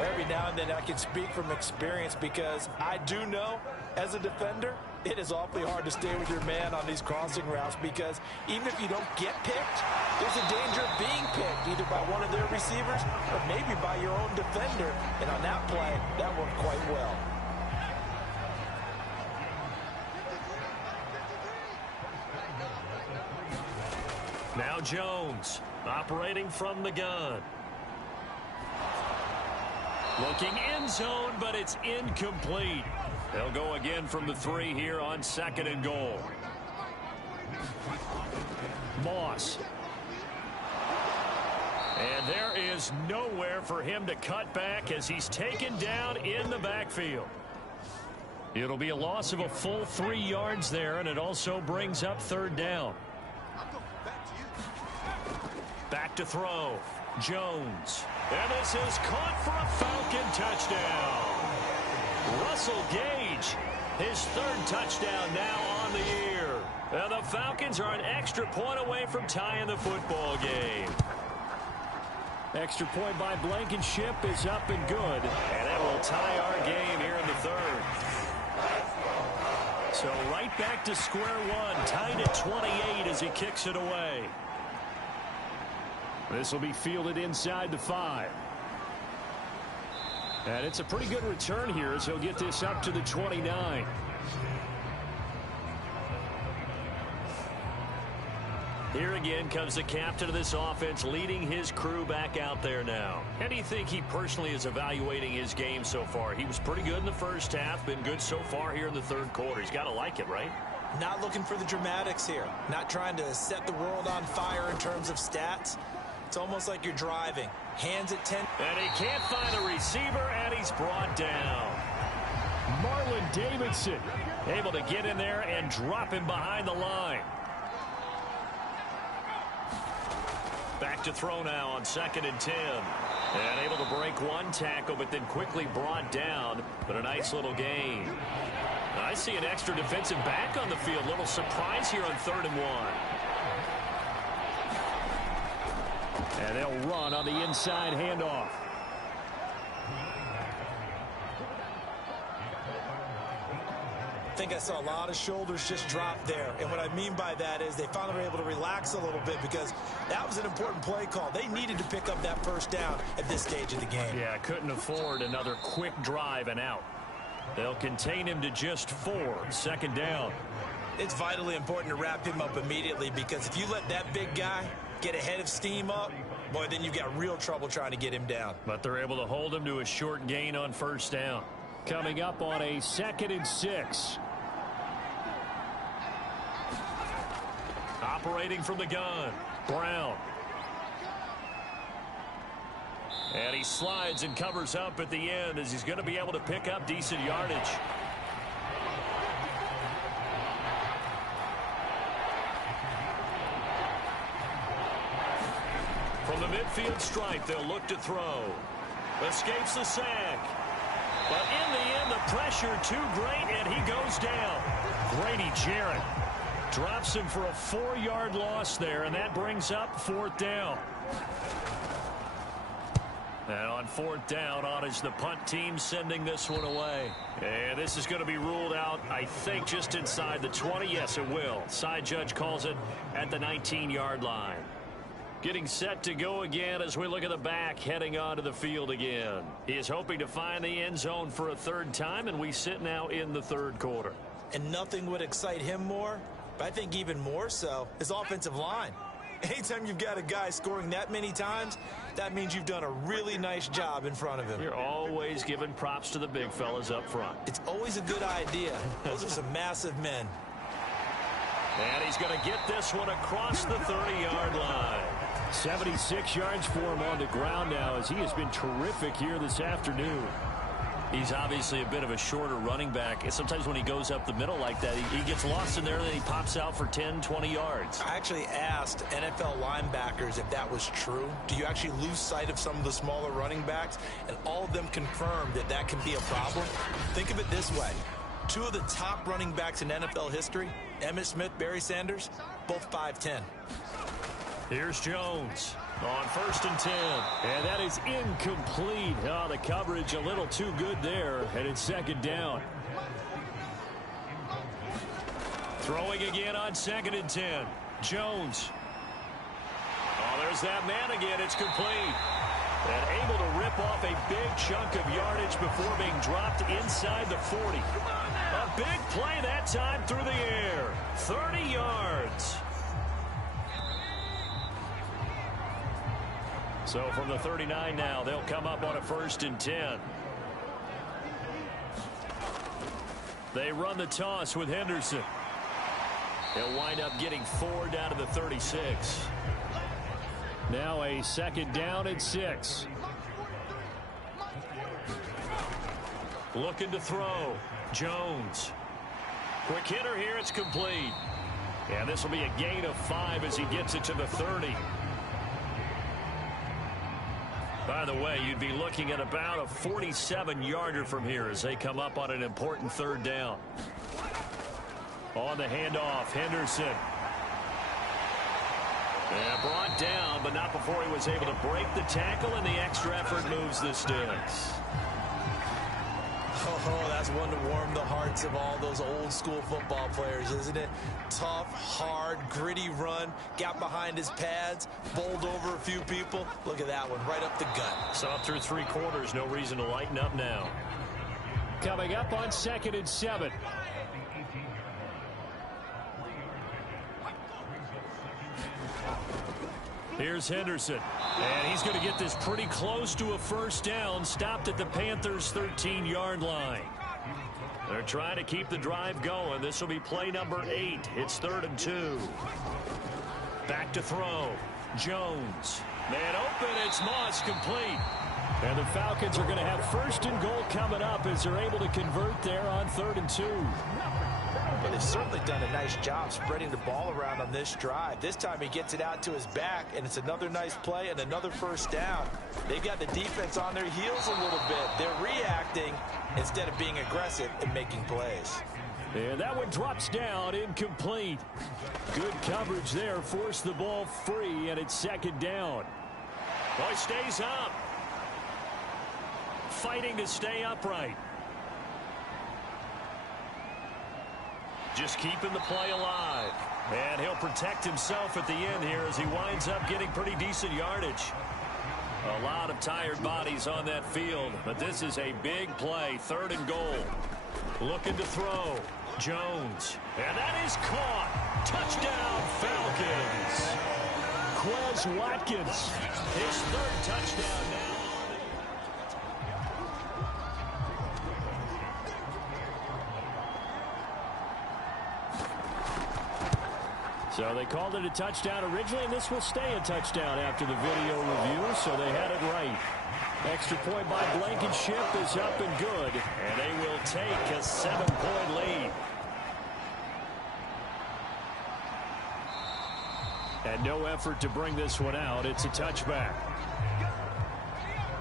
Every now and then I can speak from experience because I do know, as a defender, it is awfully hard to stay with your man on these crossing routes because even if you don't get picked, there's a danger of being picked either by one of their receivers or maybe by your own defender. And on that play, that worked quite well. Now Jones operating from the gun. Looking end zone, but it's incomplete. They'll go again from the 3 here on 2nd and goal. Moss. And there is nowhere for him to cut back as he's taken down in the backfield. It'll be a loss of a full 3 yards there, and it also brings up 3rd down. Back to throw. Jones. And this is caught for a Falcon touchdown. Russell Gage, his 3rd touchdown now on the year. And the Falcons are an extra point away from tying the football game. Extra point by Blankenship is up and good. And that will tie our game here in the 3rd. So right back to square one, tied at 28 as he kicks it away. This will be fielded inside the 5. And it's a pretty good return here as he'll get this up to the 29. Here again comes the captain of this offense, leading his crew back out there now. How do you think he personally is evaluating his game so far? He was pretty good in the first half, been good so far here in the 3rd quarter. He's got to like it, right? Not looking for the dramatics here. Not trying to set the world on fire in terms of stats. It's almost like you're driving. Hands at 10. And he can't find a receiver, and he's brought down. Marlon Davidson able to get in there and drop him behind the line. Back to throw now on 2nd and 10. And able to break one tackle, but then quickly brought down. But a nice little gain. I see an extra defensive back on the field. Little surprise here on 3rd and 1. And they'll run on the inside handoff. I think I saw a lot of shoulders just drop there. And what I mean by that is they finally were able to relax a little bit because that was an important play call. They needed to pick up that 1st down at this stage of the game. Yeah, couldn't afford another quick drive and out. They'll contain him to just 4. 2nd down. It's vitally important to wrap him up immediately because if you let that big guy get a head of steam up, boy, then you've got real trouble trying to get him down. But they're able to hold him to a short gain on 1st down. Coming up on a 2nd and 6. Operating from the gun, Brown. And he slides and covers up at the end as he's going to be able to pick up decent yardage. From the midfield stripe, they'll look to throw. Escapes the sack. But in the end, the pressure too great, and he goes down. Grady Jarrett drops him for a 4-yard loss there, and that brings up 4th down. And on 4th down, on is the punt team sending this one away. And this is going to be ruled out, I think, just inside the 20. Yes, it will. Side judge calls it at the 19-yard line. Getting set to go again as we look at the back, heading onto the field again. He is hoping to find the end zone for a 3rd time, and we sit now in the 3rd quarter. And nothing would excite him more, but I think even more so, his offensive line. Anytime you've got a guy scoring that many times, that means you've done a really nice job in front of him. You're always giving props to the big fellas up front. It's always a good idea. Those are some massive men. And he's going to get this one across the 30-yard line. 76 yards for him on the ground now as he has been terrific here this afternoon. He's obviously a bit of a shorter running back. And sometimes when he goes up the middle like that, he gets lost in there and then he pops out for 10, 20 yards. I actually asked NFL linebackers if that was true. Do you actually lose sight of some of the smaller running backs? And all of them confirmed that that can be a problem. Think of it this way. 2 of the top running backs in NFL history, Emmitt Smith, Barry Sanders, both 5'10". Here's Jones on 1st and 10. And that is incomplete. Oh, the coverage a little too good there. And it's 2nd down. Throwing again on 2nd and 10. Jones. Oh, there's that man again. It's complete. And able to rip off a big chunk of yardage before being dropped inside the 40. A big play that time through the air. 30 yards. So from the 39 now, they'll come up on a 1st and 10. They run the toss with Henderson. He'll wind up getting 4 down to the 36. Now a 2nd down and 6. Looking to throw. Jones. Quick hitter here. It's complete. And this will be a gain of 5 as he gets it to the 30. By the way, you'd be looking at about a 47-yarder from here as they come up on an important 3rd down. On the handoff, Henderson. And brought down, but not before he was able to break the tackle, and the extra effort moves the sticks. Oh, that's one to warm the hearts of all those old school football players, isn't it? Tough, hard, gritty run, got behind his pads, bowled over a few people. Look at that one, right up the gut. So up through 3 quarters, no reason to lighten up now. Coming up on 2nd and 7. Here's Henderson, and he's going to get this pretty close to a 1st down, stopped at the Panthers' 13-yard line. They're trying to keep the drive going. This will be play number 8. It's 3rd and 2. Back to throw. Jones. Man open. It's Moss, complete. And the Falcons are going to have 1st and goal coming up as they're able to convert there on 3rd and 2. But they've certainly done a nice job spreading the ball around on this drive. This time he gets it out to his back, and it's another nice play and another 1st down. They've got the defense on their heels a little bit. They're reacting instead of being aggressive and making plays. And that one drops down, incomplete. Good coverage there, forced the ball free, and it's 2nd down. Boy, stays up. Fighting to stay upright. Just keeping the play alive. And he'll protect himself at the end here as he winds up getting pretty decent yardage. A lot of tired bodies on that field, but this is a big play. 3rd and goal. Looking to throw. Jones. And that is caught. Touchdown, Falcons. Quez Watkins. His 3rd touchdown now. So they called it a touchdown originally, and this will stay a touchdown after the video review, so they had it right. Extra point by Blankenship is up and good, and they will take a 7-point lead. And no effort to bring this one out. It's a touchback.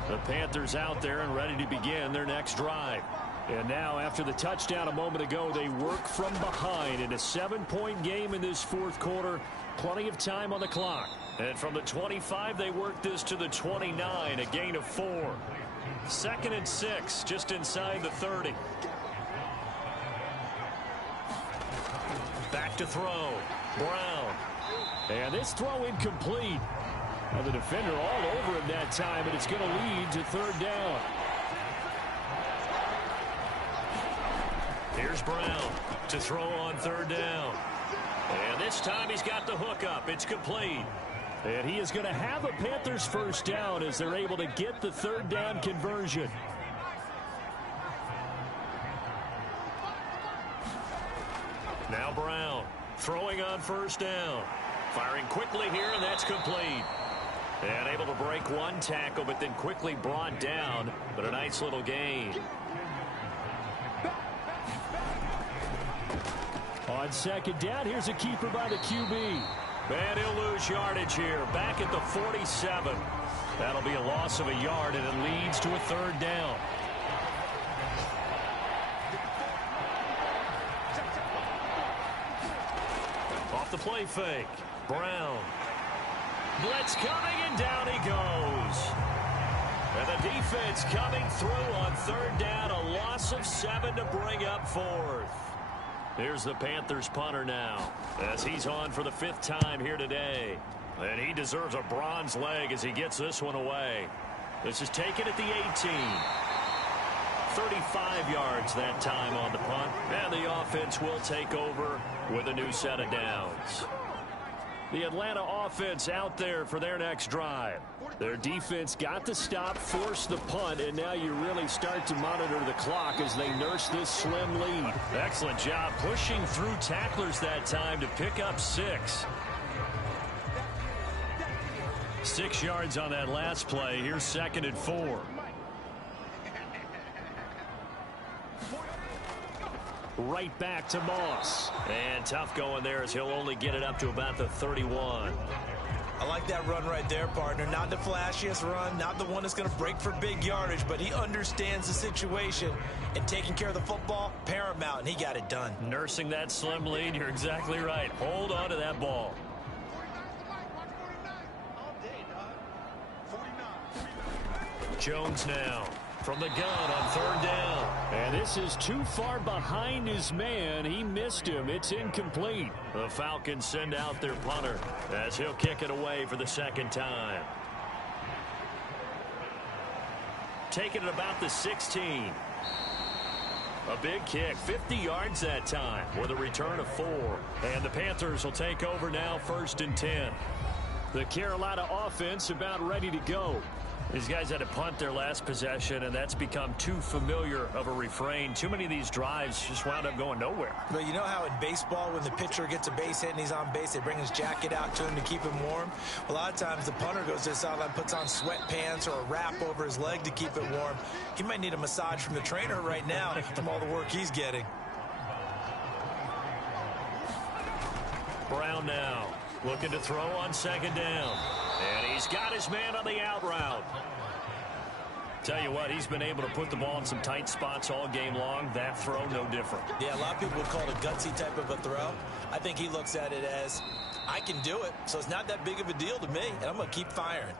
The Panthers out there and ready to begin their next drive. And now, after the touchdown a moment ago, they work from behind in a 7-point game in this 4th quarter. Plenty of time on the clock. And from the 25, they work this to the 29, a gain of 4. 2nd and 6, just inside the 30. Back to throw. Brown. And this throw incomplete. Now the defender all over him that time, and it's going to lead to 3rd down. Here's Brown to throw on 3rd down. And this time he's got the hook up. It's complete. And he is going to have a Panthers 1st down as they're able to get the 3rd down conversion. Now Brown throwing on 1st down. Firing quickly here, and that's complete. And able to break one tackle, but then quickly brought down. But a nice little gain. On 2nd down, here's a keeper by the QB. And he'll lose yardage here. Back at the 47. That'll be a loss of a yard, and it leads to a 3rd down. Off the play fake. Brown. Blitz coming, and down he goes. And the defense coming through on 3rd down. A loss of 7 to bring up 4th. Here's the Panthers punter now, as he's on for the 5th time here today. And he deserves a bronze leg as he gets this one away. This is taken at the 18. 35 yards that time on the punt. And the offense will take over with a new set of downs. The Atlanta offense out there for their next drive. Their defense got the stop, forced the punt, and now you really start to monitor the clock as they nurse this slim lead. Excellent job pushing through tacklers that time to pick up 6. 6 yards on that last play. Here's 2nd and 4. Right back to Moss. And tough going there as he'll only get it up to about the 31. I like that run right there, partner. Not the flashiest run, not the one that's going to break for big yardage, but he understands the situation, and taking care of the football, paramount, and he got it done. Nursing that slim lead, you're exactly right. Hold on to that ball. Jones now from the gun on 3rd down. And this is too far behind his man. He missed him. It's incomplete. The Falcons send out their punter as he'll kick it away for the 2nd time. Taking it about the 16. A big kick, 50 yards that time with a return of 4. And the Panthers will take over now, 1st and 10. The Carolina offense about ready to go. These guys had to punt their last possession, and that's become too familiar of a refrain. Too many of these drives just wound up going nowhere. But you know how in baseball, when the pitcher gets a base hit and he's on base, they bring his jacket out to him to keep him warm? A lot of times the punter goes to the sideline, puts on sweatpants or a wrap over his leg to keep it warm. He might need a massage from the trainer right now from all the work he's getting. Brown now looking to throw on 2nd down. And he's got his man on the out route. Tell you what, he's been able to put the ball in some tight spots all game long. That throw, no different. Yeah, a lot of people would call it a gutsy type of a throw. I think he looks at it as, I can do it, so it's not that big of a deal to me, and I'm going to keep firing.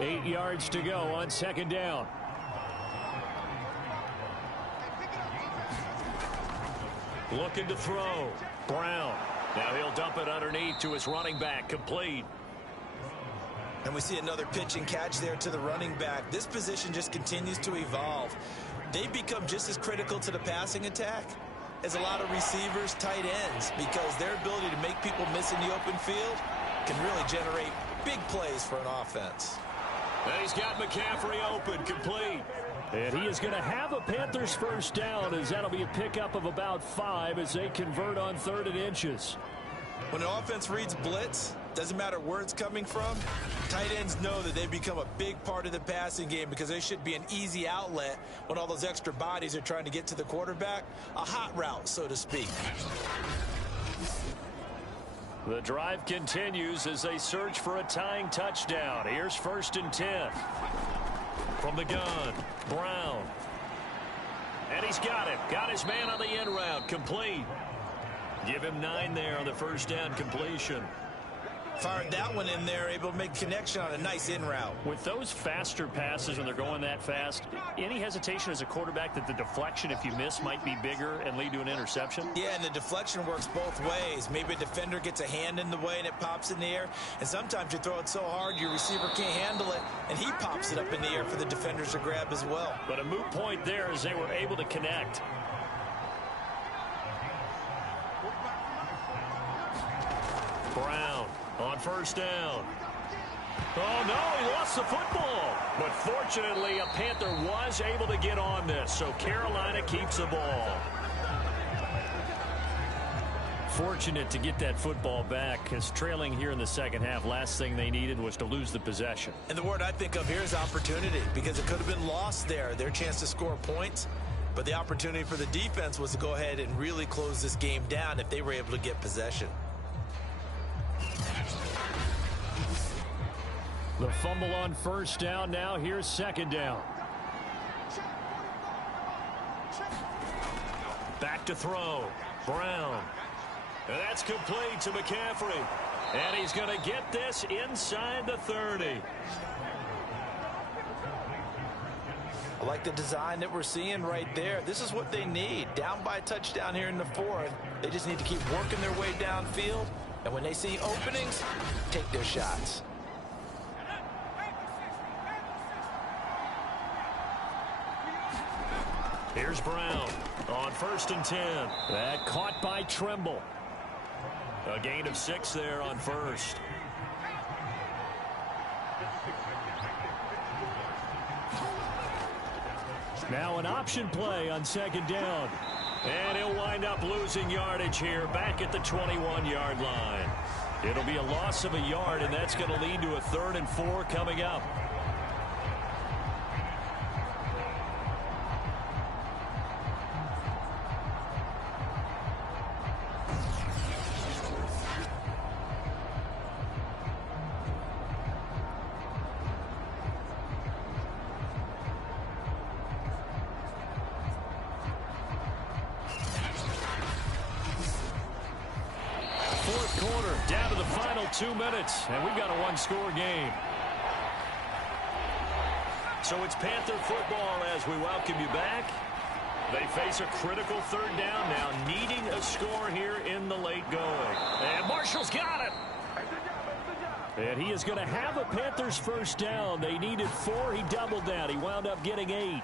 8 yards to go on 2nd down. Looking to throw. Brown. Now he'll dump it underneath to his running back. Complete. And we see another pitch and catch there to the running back. This position just continues to evolve. They become just as critical to the passing attack as a lot of receivers, tight ends, because their ability to make people miss in the open field can really generate big plays for an offense. And he's got McCaffrey open, complete. And he is going to have a Panthers 1st down, as that'll be a pickup of about 5 as they convert on 3rd and inches. When an offense reads blitz, doesn't matter where it's coming from, tight ends know that they become a big part of the passing game because they should be an easy outlet when all those extra bodies are trying to get to the quarterback. A hot route, so to speak. The drive continues as they search for a tying touchdown. Here's 1st and 10. From the gun, Brown. And he's got it. Got his man on the end route. Complete. Give him 9 there on the 1st down completion. Fired that one in there, able to make connection on a nice in route. With those faster passes when they're going that fast, any hesitation as a quarterback that the deflection, if you miss, might be bigger and lead to an interception? Yeah, and the deflection works both ways. Maybe a defender gets a hand in the way and it pops in the air. And sometimes you throw it so hard your receiver can't handle it, and he pops it up in the air for the defenders to grab as well. But a moot point there as they were able to connect. Brown on 1st down. Oh, no, he lost the football. But fortunately, a Panther was able to get on this, so Carolina keeps the ball. Fortunate to get that football back, because trailing here in the 2nd half, last thing they needed was to lose the possession. And the word I think of here is opportunity, because it could have been lost there, their chance to score points. But the opportunity for the defense was to go ahead and really close this game down if they were able to get possession. The fumble on 1st down. Now here's 2nd down. Back to throw. Brown. And that's complete to McCaffrey. And he's going to get this inside the 30. I like the design that we're seeing right there. This is what they need. Down by a touchdown here in the 4th. They just need to keep working their way downfield. And when they see openings, take their shots. Here's Brown on 1st and 10. That caught by Tremble. A gain of 6 there on first. Now an option play on second down. And he'll wind up losing yardage here back at the 21-yard line. It'll be a loss of a yard, and that's going to lead to a 3rd and 4 coming up. Fourth quarter, down to the final 2 minutes, and we've got a one-score game. So it's Panther football as we welcome you back. They face a critical 3rd down now, needing a score here in the late going. And Marshall's got it. And he is going to have a Panthers first down. They needed 4. He doubled that. He wound up getting 8.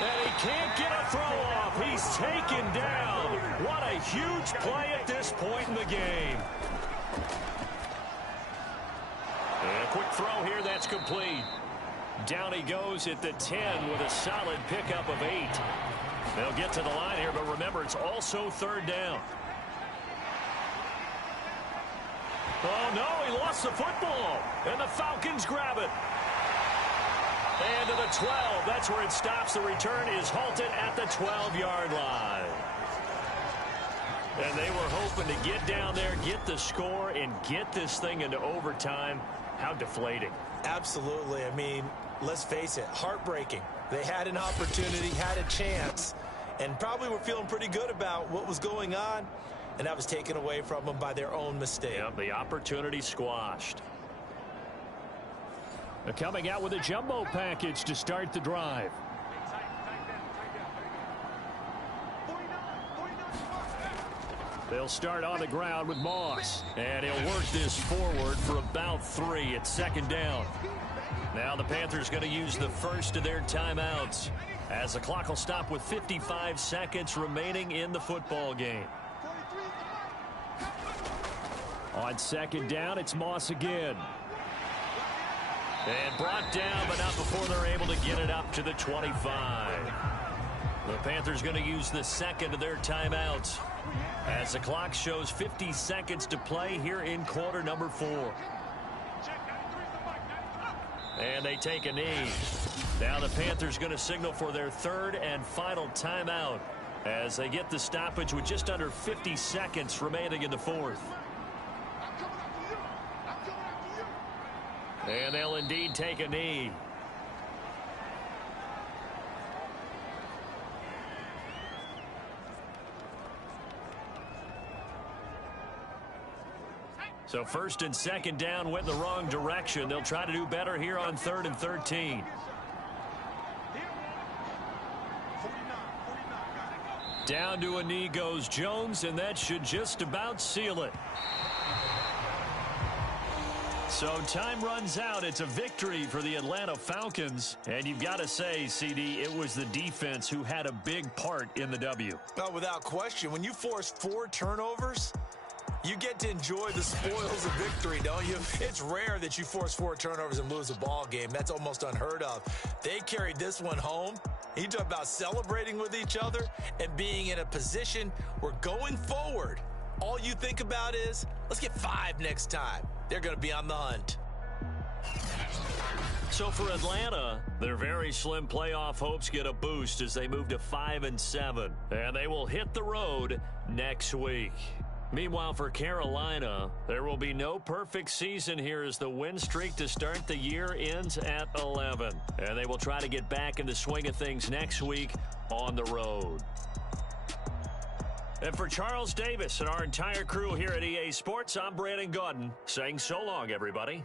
And he can't get a throw off. He's taken down. What a huge play at this point in the game. And a quick throw here, that's complete. Down he goes at the 10 with a solid pickup of 8. They'll get to the line here, but remember, it's also 3rd down. Oh, no, he lost the football. And the Falcons grab it. And to the 12. That's where it stops. The return is halted at the 12-yard line. And they were hoping to get down there, get the score, and get this thing into overtime. How deflating. Absolutely. I mean, let's face it, heartbreaking. They had an opportunity, had a chance, and probably were feeling pretty good about what was going on, and that was taken away from them by their own mistake. Yeah, the opportunity squashed. Coming out with a jumbo package to start the drive. They'll start on the ground with Moss. And he'll work this forward for about 3 at 2nd down. Now the Panthers going to use the first of their timeouts, as the clock will stop with 55 seconds remaining in the football game. On 2nd down, it's Moss again. And brought down, but not before they're able to get it up to the 25. The Panthers going to use the second of their timeouts, as the clock shows 50 seconds to play here in quarter number 4. And they take a knee. Now the Panthers going to signal for their 3rd and final timeout, as they get the stoppage with just under 50 seconds remaining in the 4th. And they'll indeed take a knee. So 1st and 2nd down went the wrong direction. They'll try to do better here on 3rd and 13. Down to a knee goes Jones, and that should just about seal it. So time runs out. It's a victory for the Atlanta Falcons. And you've got to say, CD, it was the defense who had a big part in the W. Oh, without question. When you force 4 turnovers, you get to enjoy the spoils of victory, don't you? It's rare that you force 4 turnovers and lose a ball game. That's almost unheard of. They carried this one home. You talk about celebrating with each other and being in a position where going forward, all you think about is, let's get 5 next time. They're going to be on the hunt. So for Atlanta, their very slim playoff hopes get a boost as they move to 5-7. And they will hit the road next week. Meanwhile, for Carolina, there will be no perfect season here as the win streak to start the year ends at 11. And they will try to get back in the swing of things next week on the road. And for Charles Davis and our entire crew here at EA Sports, I'm Brandon Gaudin saying so long, everybody.